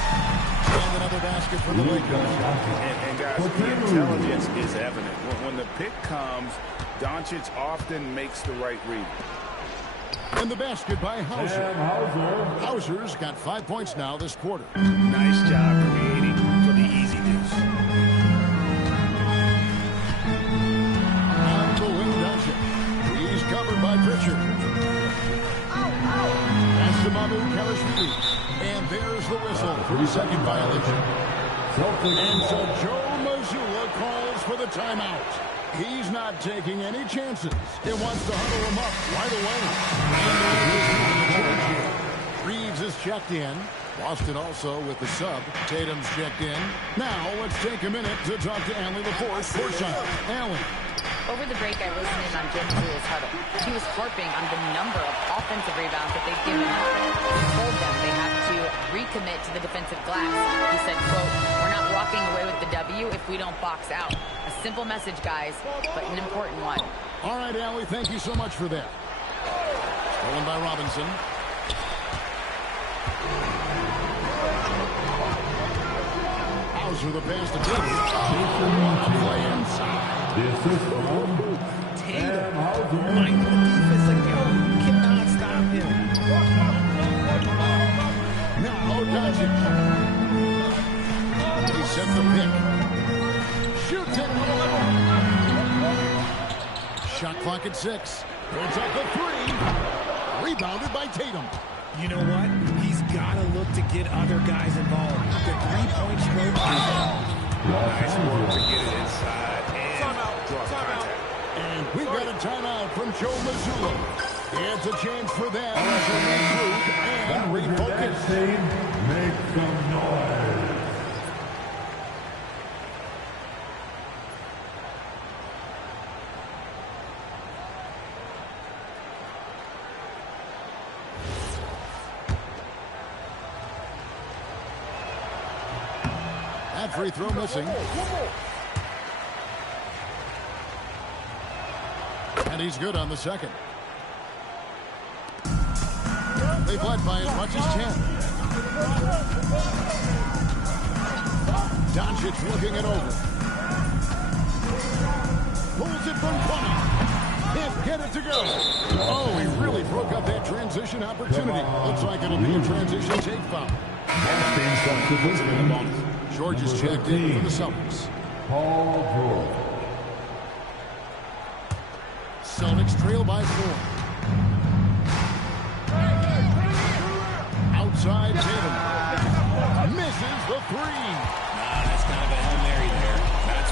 And another basket for the Lakers. And guys, the intelligence is evident. When the pick comes, Doncic often makes the right read. And the basket by Hauser. Hauser's got 5 points now this quarter. Nice job creating for the easy deuce. On the wing, Doncic. He's covered by Pritchard. That's the Mamu Kalashvili. And there's the whistle for the second violation. And so Joe Mazzulla calls for the timeout. He's not taking any chances. He wants to huddle him up right away. Reeves is checked in. Boston also with the sub. Tatum's checked in. Now let's take a minute to talk to Allen LaForce courtside. Allen. Over the break, I listened in on Jim Mazzulla's huddle. He was harping on the number of offensive rebounds that they've given up. He told them they have to recommit to the defensive glass. He said, quote, "We're not walking away with the W if we don't box out." A simple message, guys, but an important one. All right, Allie, thank you so much for that. Stolen by Robinson. Hauser the pass to Tatum. Play inside. Tatum, mindful defense, like, yo, you cannot stop him. Now Doncic. He set the pick. Shoots it. Shot clock at 6. Puts up the 3. Rebounded by Tatum. You know what? He's got to look to get other guys involved. The three-point stroke is off. Nice work to get it inside. And we've got a timeout from Joe Mazzulla. It's a chance for them to regroup and refocus. Make some noise. That free throw missing. And he's good on the second. They've led by as much as 10. Doncic looking it over. Pulls it from 20. Can't get it to go. Oh, he really broke up that transition opportunity. Looks like it'll be a transition take foul. George is checked in for the Celtics. Paul George. Celtics trail by 4. Outside Tatum. Misses the 3. That's kind of a Hail Mary there. That's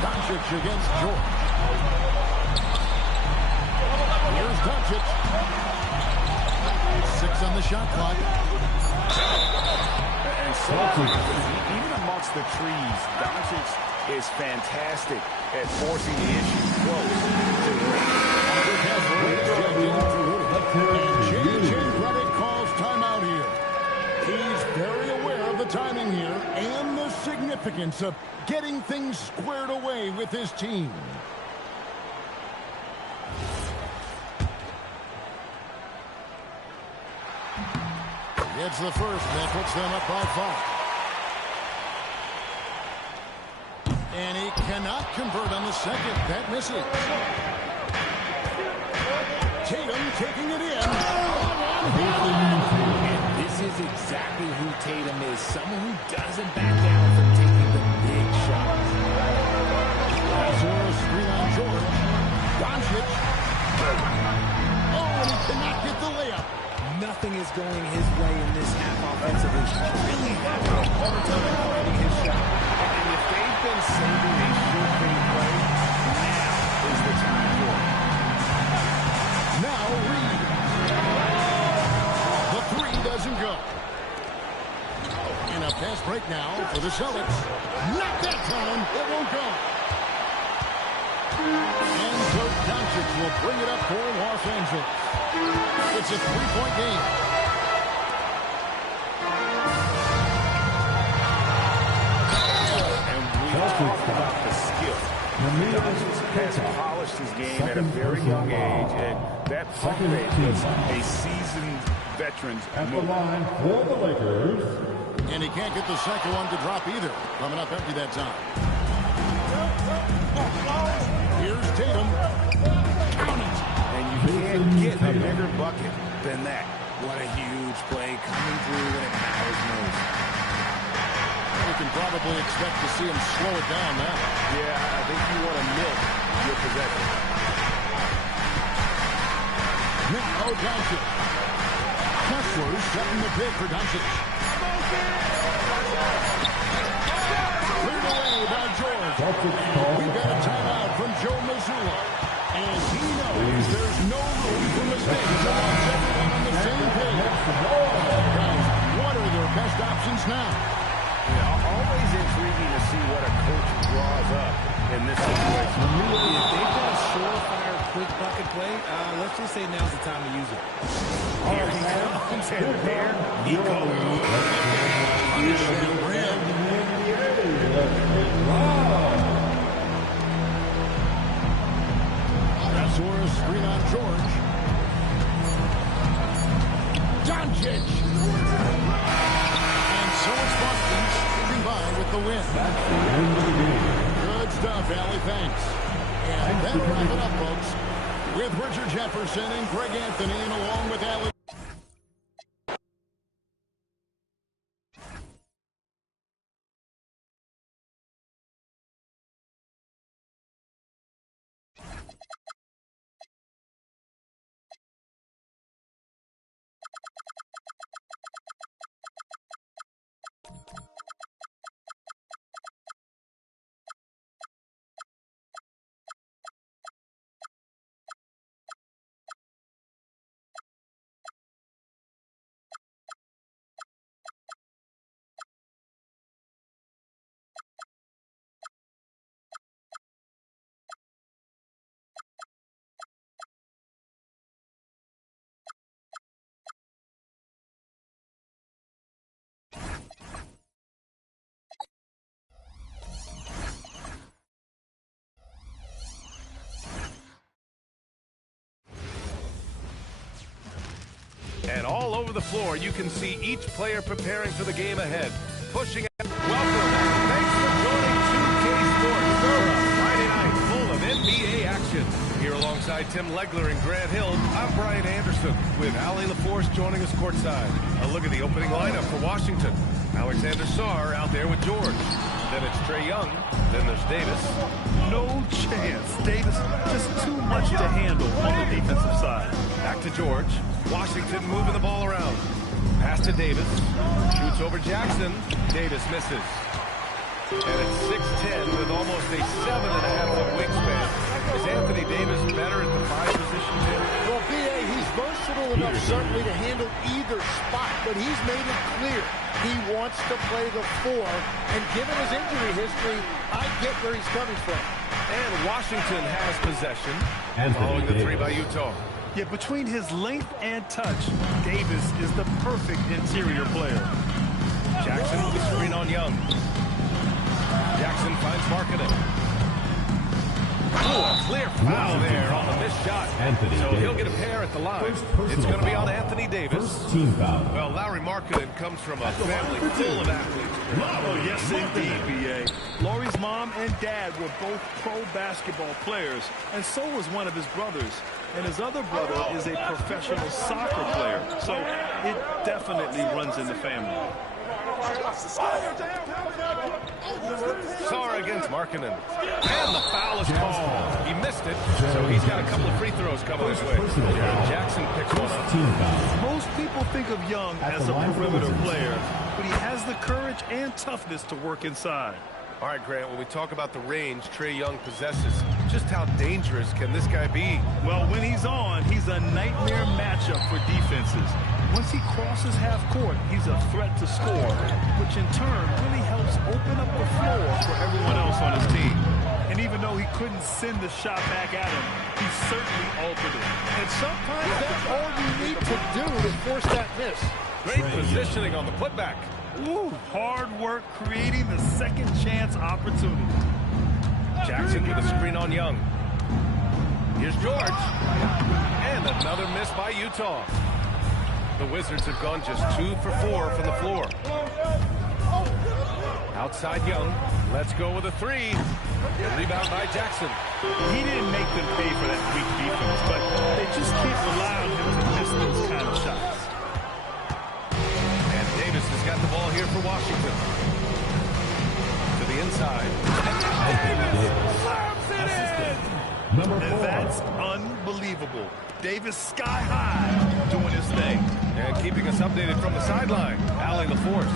Doncic against George. Here's Doncic. 6 on the shot clock. And so, even amongst the trees, Doncic is fantastic at forcing the issue close to the rim. And J.J. Redick calls timeout here. He's very aware of the timing here and the significance of getting things squared away with his team. Gets the first, and that puts them up by 5. And he cannot convert on the second. That misses. Tatum taking it in. And this is exactly who Tatum is. Someone who doesn't back down from taking the big shots. Lazarus screen on George. Doncic. Oh, and he cannot get the layup. Nothing is going his way in this half offensively. Really having a hard time finding his shot. And if they've been saving a short-range play, now is the time for it. Now Reed. The three doesn't go. And a pass break now for the Celtics. Not that time. It won't go. And so Doncic will bring it up for Los Angeles. It's a three-point game. And we talk about the skill. Doncic has polished his game at a very young age, and that pump fake was a seasoned veteran's move. For the Lakers. And he can't get the second one to drop either. Coming up empty that time. Here's Tatum. Count it. And you can't get a bigger bucket than that. What a huge play coming through when it matters most. You can probably expect to see him slow it down now. Yeah, I think you want to milk your possession. Now Doncic. Kessler setting the pick for Doncic. Cleared away by George. We've got a timeout from Joe Mazzulla. And he knows there's no room for mistakes. He wants everyone on the same page. Guys, what are their best options now? Yeah, always intriguing to see what a coach draws up in this situation. If they've got a surefire, quick bucket play, let's just say now's the time to use it. Here he comes, and there he goes. Lazarus screen on George. Doncic. And so it's Boston slipping by with the win. Good stuff, Allie. Thanks. And that'll wrap it up, folks, with Richard Jefferson and Greg Anthony, and along with Allie. And all over the floor, you can see each player preparing for the game ahead. Pushing out. Welcome. Thanks for joining 2K Sports. Friday night full of NBA action. Here alongside Tim Legler and Grant Hill, I'm Brian Anderson with Allie LaForce joining us courtside. A look at the opening lineup for Washington. Alexander Sarr out there with George. Then it's Trae Young. Then there's Davis. No chance. Davis just too much to handle on the defensive side. Back to George. Washington moving the ball around. Pass to Davis. Shoots over Jackson. Davis misses. And it's 6'10" with almost a 7.5-foot wingspan. Is Anthony Davis better at the 5 position, Tim? Well, B.A., he's versatile enough certainly to handle either spot, but he's made it clear he wants to play the 4. And given his injury history, I get where he's coming from. And Washington has possession. Following the 3 by Utah. Yeah, between his length and touch, Davis is the perfect interior player. Jackson with a screen on Young. Jackson finds Markkanen. Oh, a clear foul there on the missed shot. So he'll get a pair at the line. It's going to be on Anthony Davis. Well, Lauri Markkanen comes from a family full of athletes. Oh, yes, indeed, B.A. Lauri's mom and dad were both pro basketball players, and so was one of his brothers. And his other brother is a professional soccer player, so it definitely runs in the family. Sarr against Markkanen. And the foul is called. He missed it, so he's got a couple of free throws coming his way. Jackson picks one up. Most people think of Young as a perimeter player, but he has the courage and toughness to work inside. All right, Grant, when we talk about the range Trae Young possesses, just how dangerous can this guy be? Well, when he's on, he's a nightmare matchup for defenses. Once he crosses half court, he's a threat to score, which in turn really helps open up the floor for everyone else on his team. And even though he couldn't send the shot back at him, he certainly altered it. And sometimes that's all you need to do to force that miss. Great positioning on the putback. Ooh, hard work creating the second chance opportunity. Jackson with a screen on Young. Here's George. And another miss by Utah. The Wizards have gone just 2 for 4 from the floor. Outside Young. Let's go with a three. Rebound by Jackson. He didn't make them pay for that weak defense, but they just can't rely on him to miss those kind of shots. And Davis has got the ball here for Washington. To the inside. And Davis slams it in! And that's unbelievable. Davis sky high doing his thing. And keeping us updated from the sideline, Allie LaForce.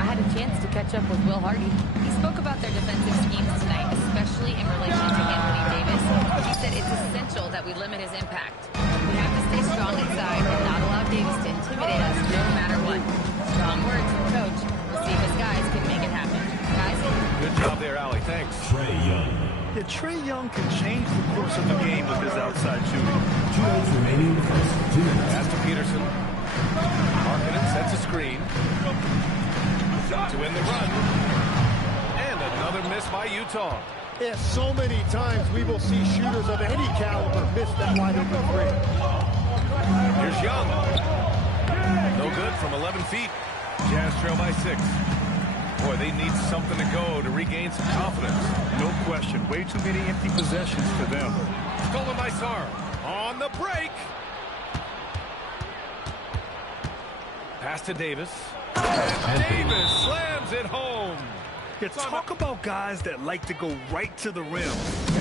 I had a chance to catch up with Will Hardy. He spoke about their defensive schemes tonight, especially in relation to Anthony Davis. He said it's essential that we limit his impact. We have to stay strong inside and not allow Davis to intimidate us no matter what. Strong words from Coach. We'll see if his guys can make it happen. Guys? Good job there, Allie. Thanks. Trae Young. Yeah, Trae Young can change the course of the game with his outside shooting. 2 minutes remaining in the first. 2 minutes. Pass to Peterson. Markkanen sets a screen. To win the run. And another miss by Utah. Yeah, so many times we will see shooters of any caliber miss that wide open three. Here's Young. No good from 11 feet. Jazz trail by 6. Boy, they need something to go to regain some confidence. No question. Way too many empty possessions for them. Stolen by Sarr. On the break. Pass to Davis. And Davis slams it home. Yeah, talk about guys that like to go right to the rim.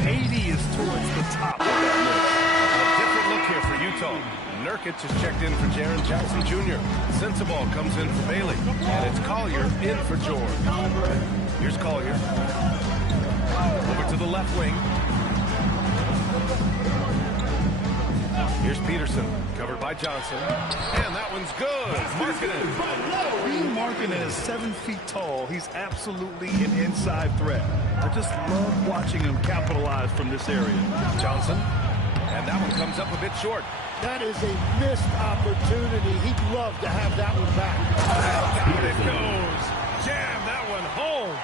80 is towards the top of that list. A different look here for Utah. Nurkic has checked in for Jaren Jackson Jr. Sensabaugh comes in for Bailey. And it's Collier in for George. Here's Collier. Over to the left wing. Here's Peterson, covered by Johnson. And that one's good. Markkanen. Being Markkanen is 7 feet tall. He's absolutely an inside threat. I just love watching him capitalize from this area. Johnson. And that one comes up a bit short. That is a missed opportunity. He'd love to have that one back. Down it goes. Jam that one home.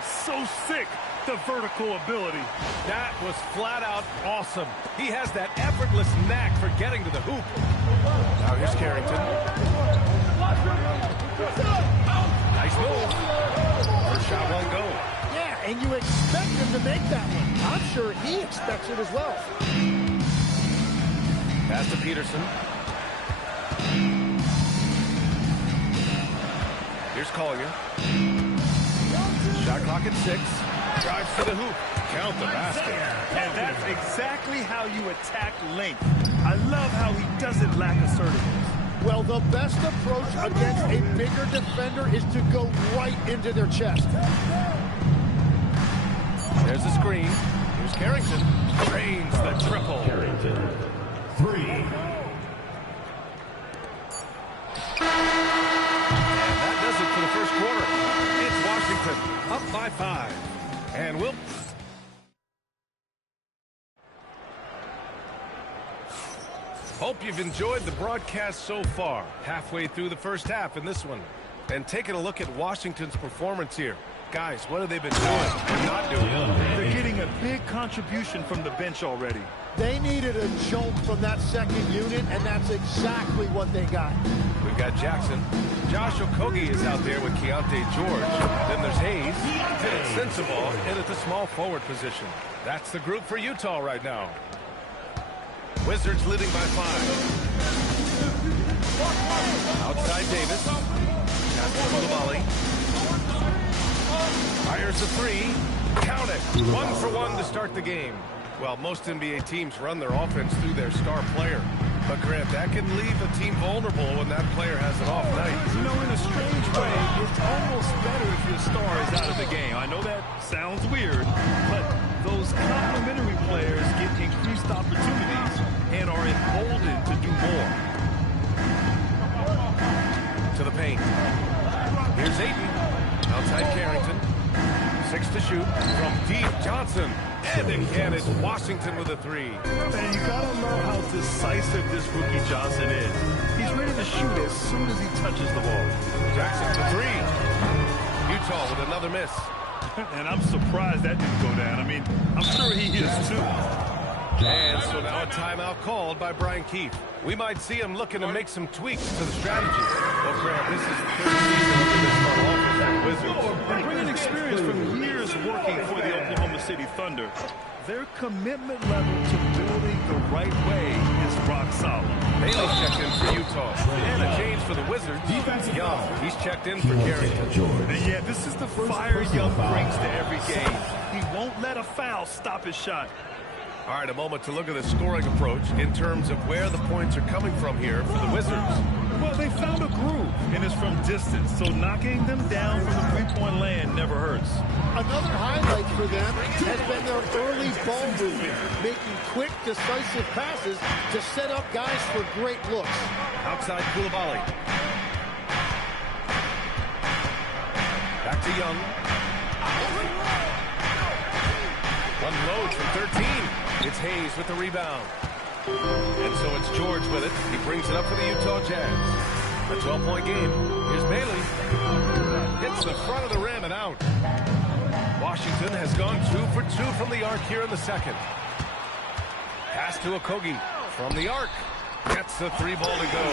So sick, the vertical ability. That was flat out awesome. He has that effortless knack for getting to the hoop. Now here's Carrington. Nice move. First shot won't go. Yeah, and you expect him to make that one. I'm sure he expects it as well. Pass to Peterson. Here's Collier. Shot clock at 6. Drives to the hoop. Count the basket. And that's exactly how you attack length. I love how he doesn't lack assertiveness. Well, the best approach against a bigger defender is to go right into their chest. There's the screen. Here's Carrington. Drains the triple. Carrington. 3. And that does it for the first quarter. It's Washington up by 5. And we'll... Hope you've enjoyed the broadcast so far. Halfway through the first half in this one. And taking a look at Washington's performance here. Guys, what have they been doing or not doing? They're getting a big contribution from the bench already. They needed a jolt from that second unit, and that's exactly what they got. We've got Jackson. Josh Okogie is out there with Keontae George. Then there's Hayes. And it's Sensabaugh in at the small forward position. That's the group for Utah right now. Wizards leading by 5. Outside Davis. That's Koulibaly. Fires a 3. Count it. 1 for 1 to start the game. Well, most NBA teams run their offense through their star player. But, Grant, that can leave a team vulnerable when that player has an off night. You know, in a strange way, it's almost better if your star is out of the game. I know that sounds weird, but those complementary players get increased opportunities and are emboldened to do more. To the paint. Here's Ayton. Outside Carrington. 6 to shoot. From deep, Johnson. And again, it's Washington with a 3. Man, you gotta love how decisive this rookie Johnson is. He's ready to shoot as soon as he touches the ball. Jackson for 3. Utah with another miss. And I'm surprised that didn't go down. I mean, I'm sure he is too. And so now a timeout called by Brian Keefe. We might see him looking to make some tweaks to the strategy. Well, Grant, this is the third season under this front office for the Wizards. They bring an experience from years working for the Oklahoma City Thunder. Their commitment level to building the right way is rock solid. Bailey's checked in for Utah. And a change for the Wizards. Young, he's checked in for Carrington. And yeah, this is the fire Young brings to every game. He won't let a foul stop his shot. All right, a moment to look at the scoring approach in terms of where the points are coming from here for the Wizards. Well, they found a groove, and it's from distance, so knocking them down from the three-point land never hurts. Another highlight for them has been their early ball movement, making quick, decisive passes to set up guys for great looks. Outside Koulibaly. Back to Young. Unloads from 13. It's Hayes with the rebound. And so it's George with it. He brings it up for the Utah Jazz. A 12-point game. Here's Bailey. Hits the front of the rim and out. Washington has gone 2 for 2 from the arc here in the second. Pass to Okogie from the arc. Gets the 3-ball to go.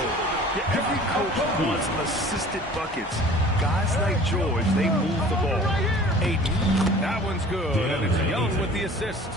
Yeah, every coach wants assisted buckets. Guys like George, they move the ball. Ayton. That one's good. And it's Young with the assist.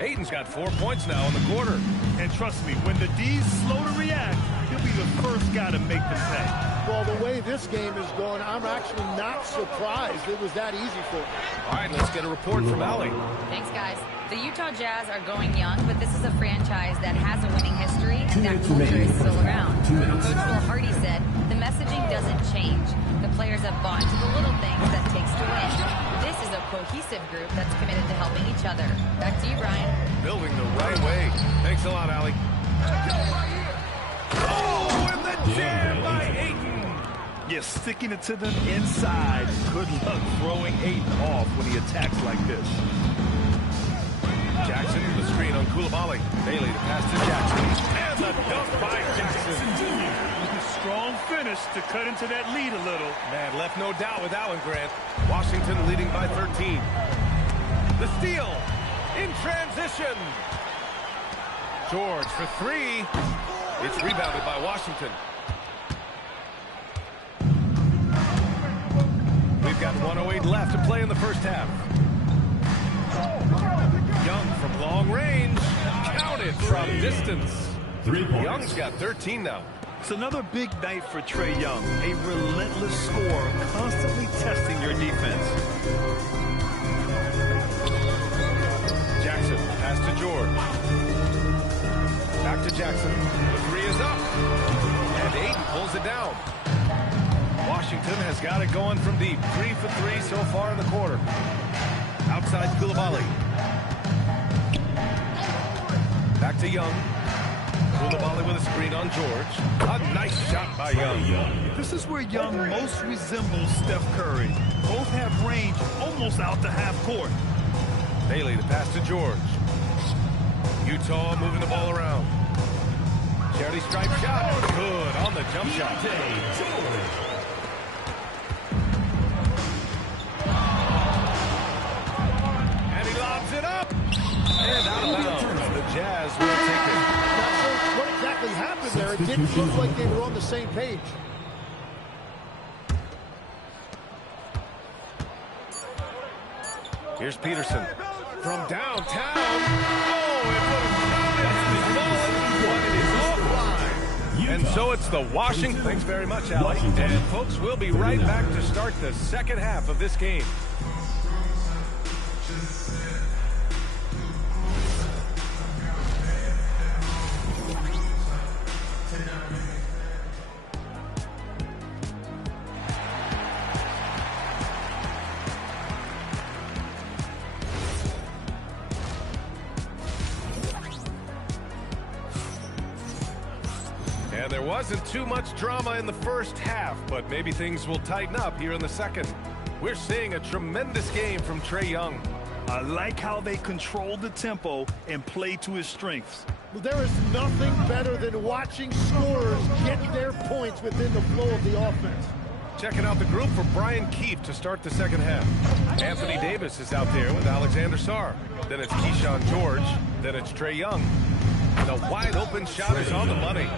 Ayton's got 4 points now in the quarter. And trust me, when the D's slow to react, he'll be the first guy to make the pay. Well, the way this game is going, I'm actually not surprised it was that easy for him. All right, let's get a report from Allie. Thanks, guys. The Utah Jazz are going young, but this is a franchise that has a winning history, and that culture is still around. Coach Will Hardy said, the messaging doesn't change. The players have bought into the little things that it takes to win. This is a cohesive group that's committed to helping each other. Back to you, Brian. Building the right way. Thanks a lot, Allie. Oh, and the jam by Ayton. Yeah, sticking it to them inside. Good luck throwing Ayton off when he attacks like this. Jackson with the screen on Koulibaly. Bailey to pass to Jackson. And the dunk by Jackson. Strong finish to cut into that lead a little. Man, left no doubt with that one, Grant. Washington leading by 13. The steal in transition. George for 3. It's rebounded by Washington. We've got 1:08 left to play in the first half. Young from long range. Counted from distance. 3 points. Young's got 13 now. It's another big night for Trae Young. A relentless scorer, constantly testing your defense. Jackson, pass to George. Back to Jackson. The 3 is up. And Ayton pulls it down. Washington has got it going from deep. 3 for 3 so far in the quarter. Outside Koulibaly. Back to Young. Koulibaly with a screen on George. A nice shot by Young. This is where Young most resembles Steph Curry. Both have range almost out to half court. Bailey to pass to George. Utah moving the ball around. Charity stripe shot. Good on the jump shot. didn't look like they were on the same page. Here's Peterson from downtown. Oh, it would have fallen, but it is offline. And so it's the Washington. Thanks very much, Allie. And folks, we'll be right back to start the second half of this game. And there wasn't too much drama in the first half, but maybe things will tighten up here in the second. We're seeing a tremendous game from Trae Young. I like how they control the tempo and play to his strengths. Well, there is nothing better than watching scorers get their points within the flow of the offense. Checking out the group for Brian Keefe to start the second half. Anthony Davis is out there with Alexander Sarr. Then it's Keyshawn George. Then it's Trae Young. The wide open shot is on the money.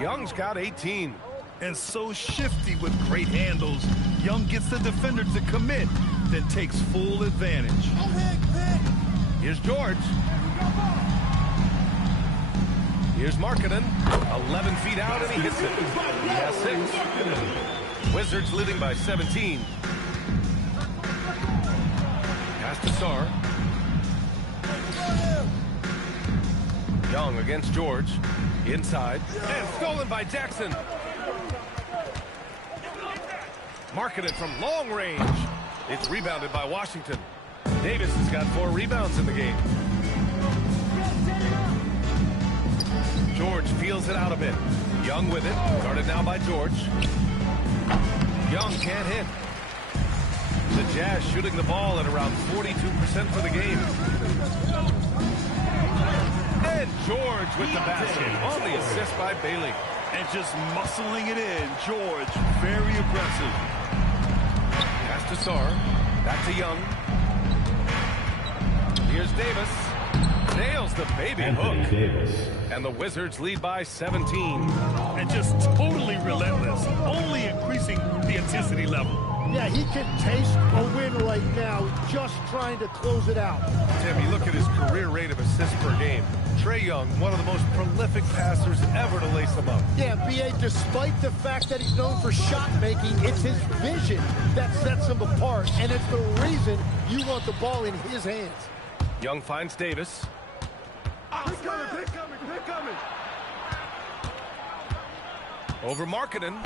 Young's got 18. And so shifty with great handles. Young gets the defender to commit, then takes full advantage. Here's George. Here's Markkanen. 11 feet out, and he hits it. He has 6. Wizards leading by 17. Pass to Sarr. Young against George. Inside. And stolen by Jackson. Markkanen from long range. It's rebounded by Washington. Davis has got 4 rebounds in the game. George feels it out a bit. Young with it. Guarded now by George. Young can't hit. The Jazz shooting the ball at around 42% for the game. And George with the basket on the assist by Bailey. And just muscling it in. George, very aggressive. Pass to Sarr. Back to Young. Here's Davis. Nails the baby hook. Davis. And the Wizards lead by 17. And just totally relentless. Only increasing the intensity level. Yeah, he can taste a win right now, just trying to close it out. Tim, you look at his career rate of assists per game. Trae Young, one of the most prolific passers ever to lace them up. Yeah, B.A., despite the fact that he's known for shot making, it's his vision that sets him apart, and it's the reason you want the ball in his hands. Young finds Davis. Pick coming. Over Markkanen.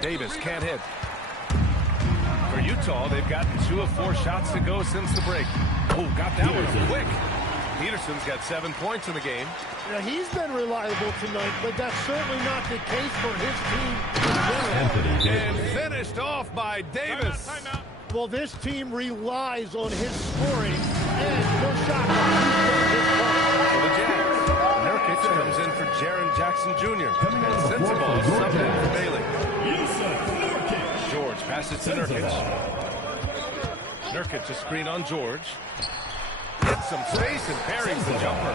Davis can't hit. For Utah, they've gotten 2 of 4 shots to go since the break. Oh, got that one quick. Peterson's got 7 points in the game. Now, he's been reliable tonight, but that's certainly not the case for his team. And finished off by Davis. Well, this team relies on his scoring, and no shot. For the Jazz, Nurkic comes in for Jaren Jackson Jr. And Sensabaugh subbed in for Bailey. George passes to Nurkic. Nurkic a screen on George. Gets some space and parries the jumper.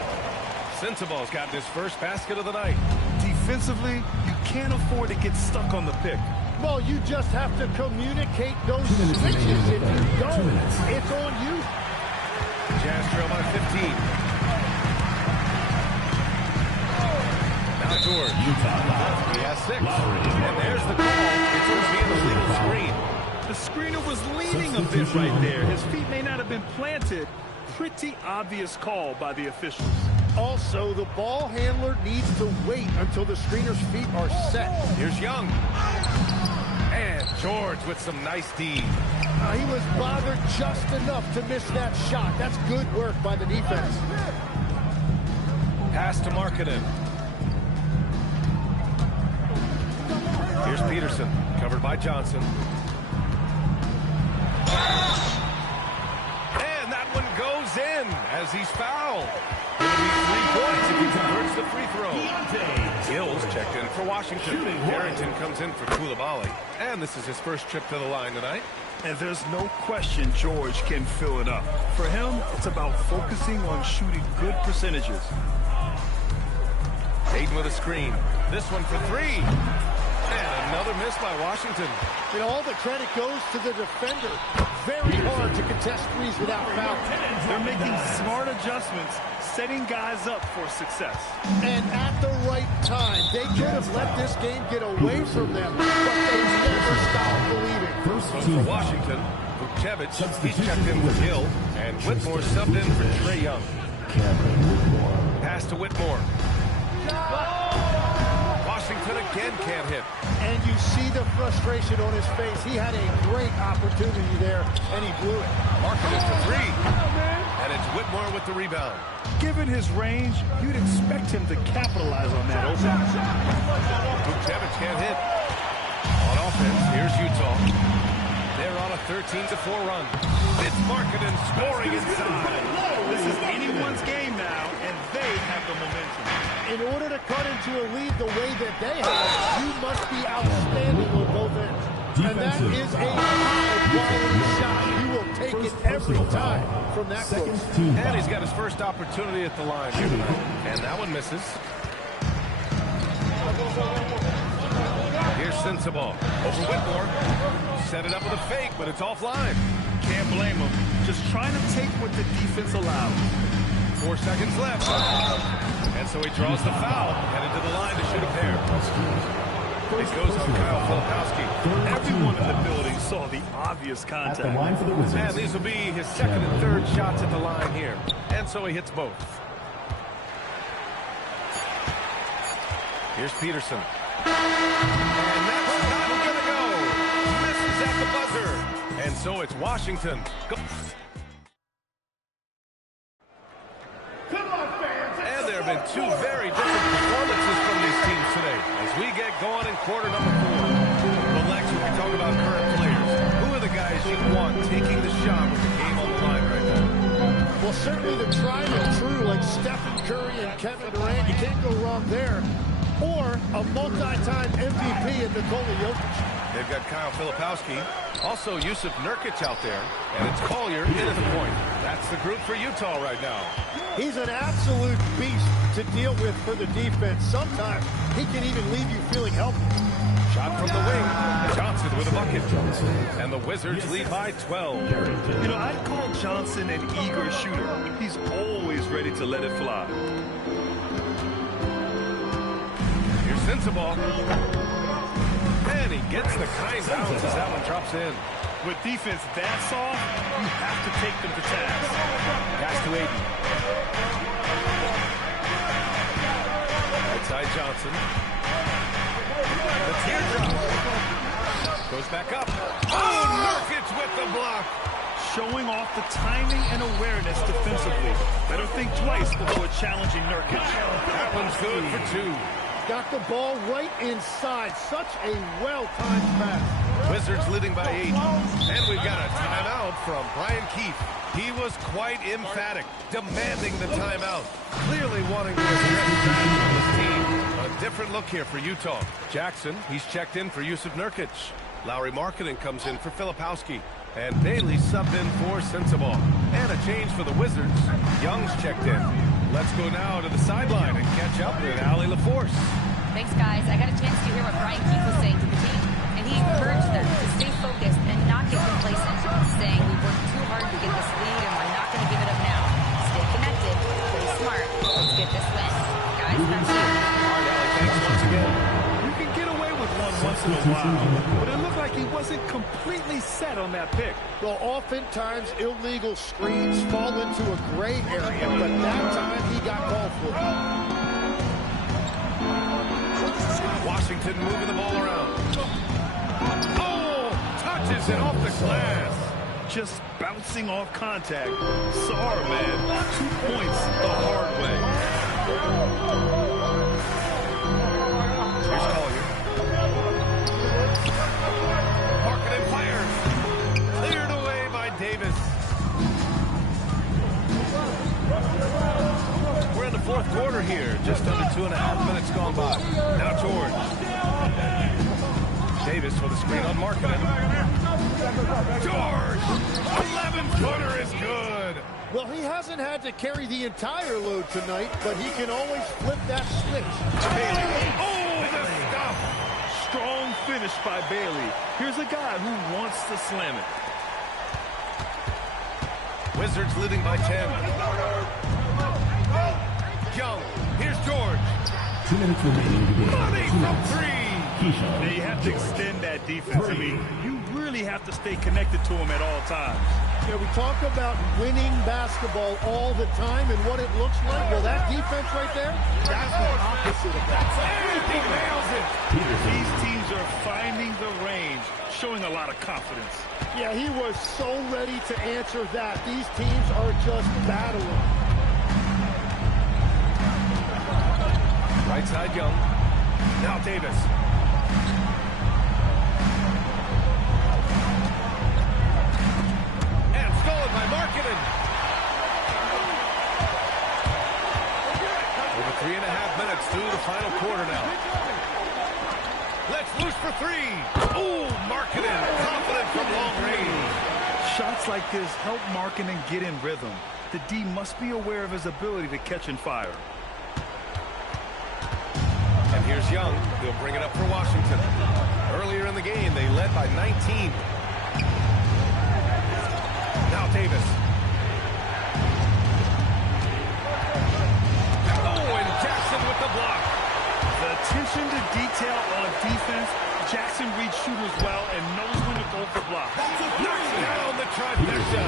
Sensabaugh's gotten his first basket of the night. Defensively, you can't afford to get stuck on the pick. Well, you just have to communicate those switches. If you don't, it's on you. Jazz trail by 15. Now George. He has 6. And there's the call. It's going to be an illegal screen. The screener was leaning a bit right there. His feet may not have been planted. Pretty obvious call by the officials. Also, the ball handler needs to wait until the screener's feet are set. Here's Young. And George with some nice D. He was bothered just enough to miss that shot. That's good work by the defense. Pass to Markkanen. Here's Peterson, covered by Johnson. And that one goes in as he's fouled. It'll be 3 points if he converts the free throw. Gills checked in for Washington. Harrington comes in for Coulibaly. And this is his first trip to the line tonight. And there's no question George can fill it up. For him, it's about focusing on shooting good percentages. Aiden with a screen. This one for three. And another miss by Washington. You know, all the credit goes to the defender. Very hard to contest threes without foul. They're making smart adjustments, setting guys up for success. And at the right time, they could have let this game get away from them, but they never stopped believing. For Washington, Vucevic, he's checked in for Hill, and Whitmore subbed in for Trae Young. Pass to Whitmore. Washington again can't hit. And you see the frustration on his face. He had a great opportunity there, and he blew it. Marketed for three. And it's Whitmore with the rebound. Given his range, you'd expect him to capitalize on that opening. Vucevic can't hit. On offense, here's Utah. They're on a 13-4 run. It's Marketed scoring inside. This is anyone's game now, and they have the momentum. In order to cut into a lead the way that they have, you must be outstanding on both ends. And that is a high-quality shot. You will take it every time from that close. And he's got his first opportunity at the line here tonight. And that one misses. Here's Sensabaugh. Over Whitmore. Set it up with a fake, but it's offline. Can't blame him. Just trying to take what the defense allows. 4 seconds left. And so he draws the foul, headed to the line to shoot a pair. It goes on Kyle Filipowski. Everyone in the building saw the obvious contact. And these will be his second and third shots at the line here. And so he hits both. Here's Peterson. And that's not going to go. Misses at the buzzer. And so it's Washington. And there have been two very different performances from these teams today as we get going in quarter number 4. Well, Lex, we can talk about current players. Who are the guys you want taking the shot with the game on the line right now? Well, certainly the tried and true like Stephen Curry and Kevin Durant. You can't go wrong there. Or a multi-time MVP in Nikola Jokic. They've got Kyle Filipowski, also Yusuf Nurkic out there, and it's Collier in at the point. That's the group for Utah right now. He's an absolute beast to deal with for the defense. Sometimes he can even leave you feeling helpless. Shot from the wing. Johnson with a bucket. And the Wizards lead by 12. You know, I'd call Johnson an eager shooter. He's always ready to let it fly. Here's Sensabaugh. And he gets the kind bounce as that one drops in. With defense that soft, you have to take them to task. Pass to Aiden. Outside Johnson. The teardrop. Goes back up. Oh, Nurkic with the block. Showing off the timing and awareness defensively. Better think twice before challenging Nurkic. That one's good for 2. Got the ball right inside. Such a well-timed pass. Wizards leading by 8. And we've got a timeout from Brian Keefe. He was quite emphatic, demanding the timeout. Clearly wanting to address this team. A different look here for Utah. Jackson, he's checked in for Yusuf Nurkic. Lowry Marketing comes in for Filipowski. And Bailey subbed in for Sensabaugh. And a change for the Wizards. Young's checked in. Let's go now to the sideline and catch up with Allie LaForce. Thanks, guys. I got a chance to hear what Brian Keefe was saying to the team, and he encouraged them to stay focused and not get complacent, saying we worked too hard to get this lead and we're not going to give it up now. Stay connected, play smart. Let's get this win. Guys, back to you. All right, Allie, thanks once again. You can get away with one once in a while, but it looked like he wasn't completely set on that pick. Well, oftentimes illegal screens fall into a gray area, but that time he got called for it. Washington moving the ball around. Oh, touches it off the glass. Just bouncing off contact. Sorry, man. 2 points the hard way. Here's Collier. Marketing fires. Cleared away by Davis. We're in the fourth quarter here. Just under 2.5 minutes gone by. Now George. Davis with a screen on Marketing. George! 11-footer is good. Well, he hasn't had to carry the entire load tonight, but he can always flip that switch. Bailey. Oh, the stop. Strong finish by Bailey. Here's a guy who wants to slam it. Wizards leading by 10. Young. Here's George. 2 minutes remaining. Money from three. Now you have to extend that defense. I mean, you really have to stay connected to him at all times. Yeah, we talk about winning basketball all the time and what it looks like. Well, that defense right there, that's the opposite of that. He nails it. These teams are finding the range, showing a lot of confidence. Yeah, he was so ready to answer that. These teams are just battling. Right side, Young. Now Davis. And stolen by Markkanen. Over 3.5 minutes through the final quarter now. Let's loose for three. Ooh, Markkanen, confident from long range. Shots like this help Markkanen get in rhythm. The D must be aware of his ability to catch and fire. And here's Young. He'll bring it up for Washington. Earlier in the game, they led by 19. Now Davis. Oh, and Jackson with the block. The attention to detail on defense. Jackson reads shooters well and knows when to go for blocks. Knocks down the trifecta.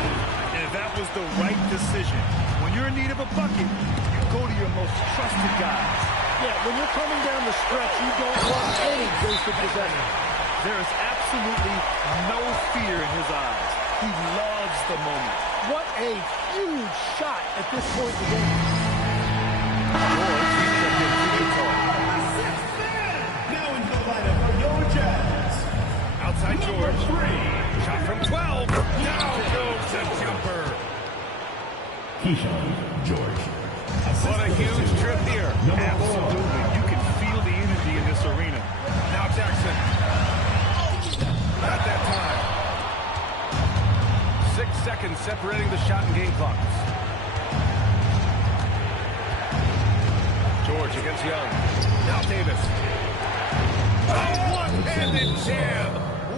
And that was the right decision. When you're in need of a bucket, you go to your most trusted guys. Yeah, when you're coming down the stretch, you don't want any wasted possession. There is absolutely no fear in his eyes. He loves the moment. What a huge shot at this point in the game. Now into the lineup for your Jazz. Outside George. Shot from 12. Down goes the jumper. Keyshawn George. What a huge trip here. Absolutely. You can feel the energy in this arena. Now Jackson. Not that time. 6 seconds separating the shot and game clocks. George against Young. Now Davis. A one-handed jam.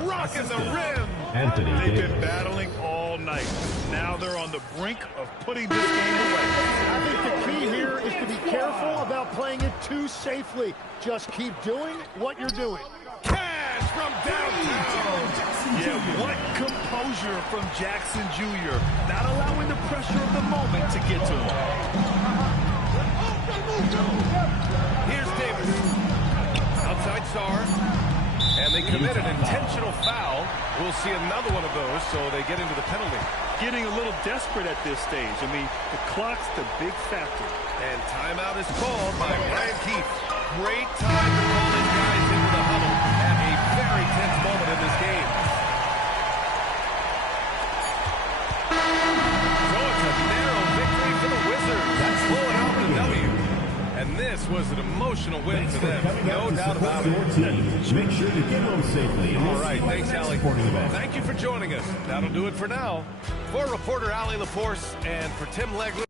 Rocking the rim. They've been battling all night. Now they're on the brink of putting this game away. I think the key here is to be careful about playing it too safely. Just keep doing what you're doing. Cash from downtown. Yeah, what composure from Jackson Jr. Not allowing the pressure of the moment to get to him. Here's Davis. Outside Sarr. And they commit an intentional foul. We'll see another one of those, so they get into the penalty. Getting a little desperate at this stage. I mean, the clock's the big factor. And timeout is called by Brian Keefe. Great time to call his guys into the huddle at a very tense moment in this game. So it's a narrow victory for the Wizards. That's pulling out the W. And this was an emotional win for them. No doubt about it. Make sure to get home safely. All right, thanks, Allie. Thank you for joining us. That'll do it for now. For reporter Allie LaForce and for Tim Legler.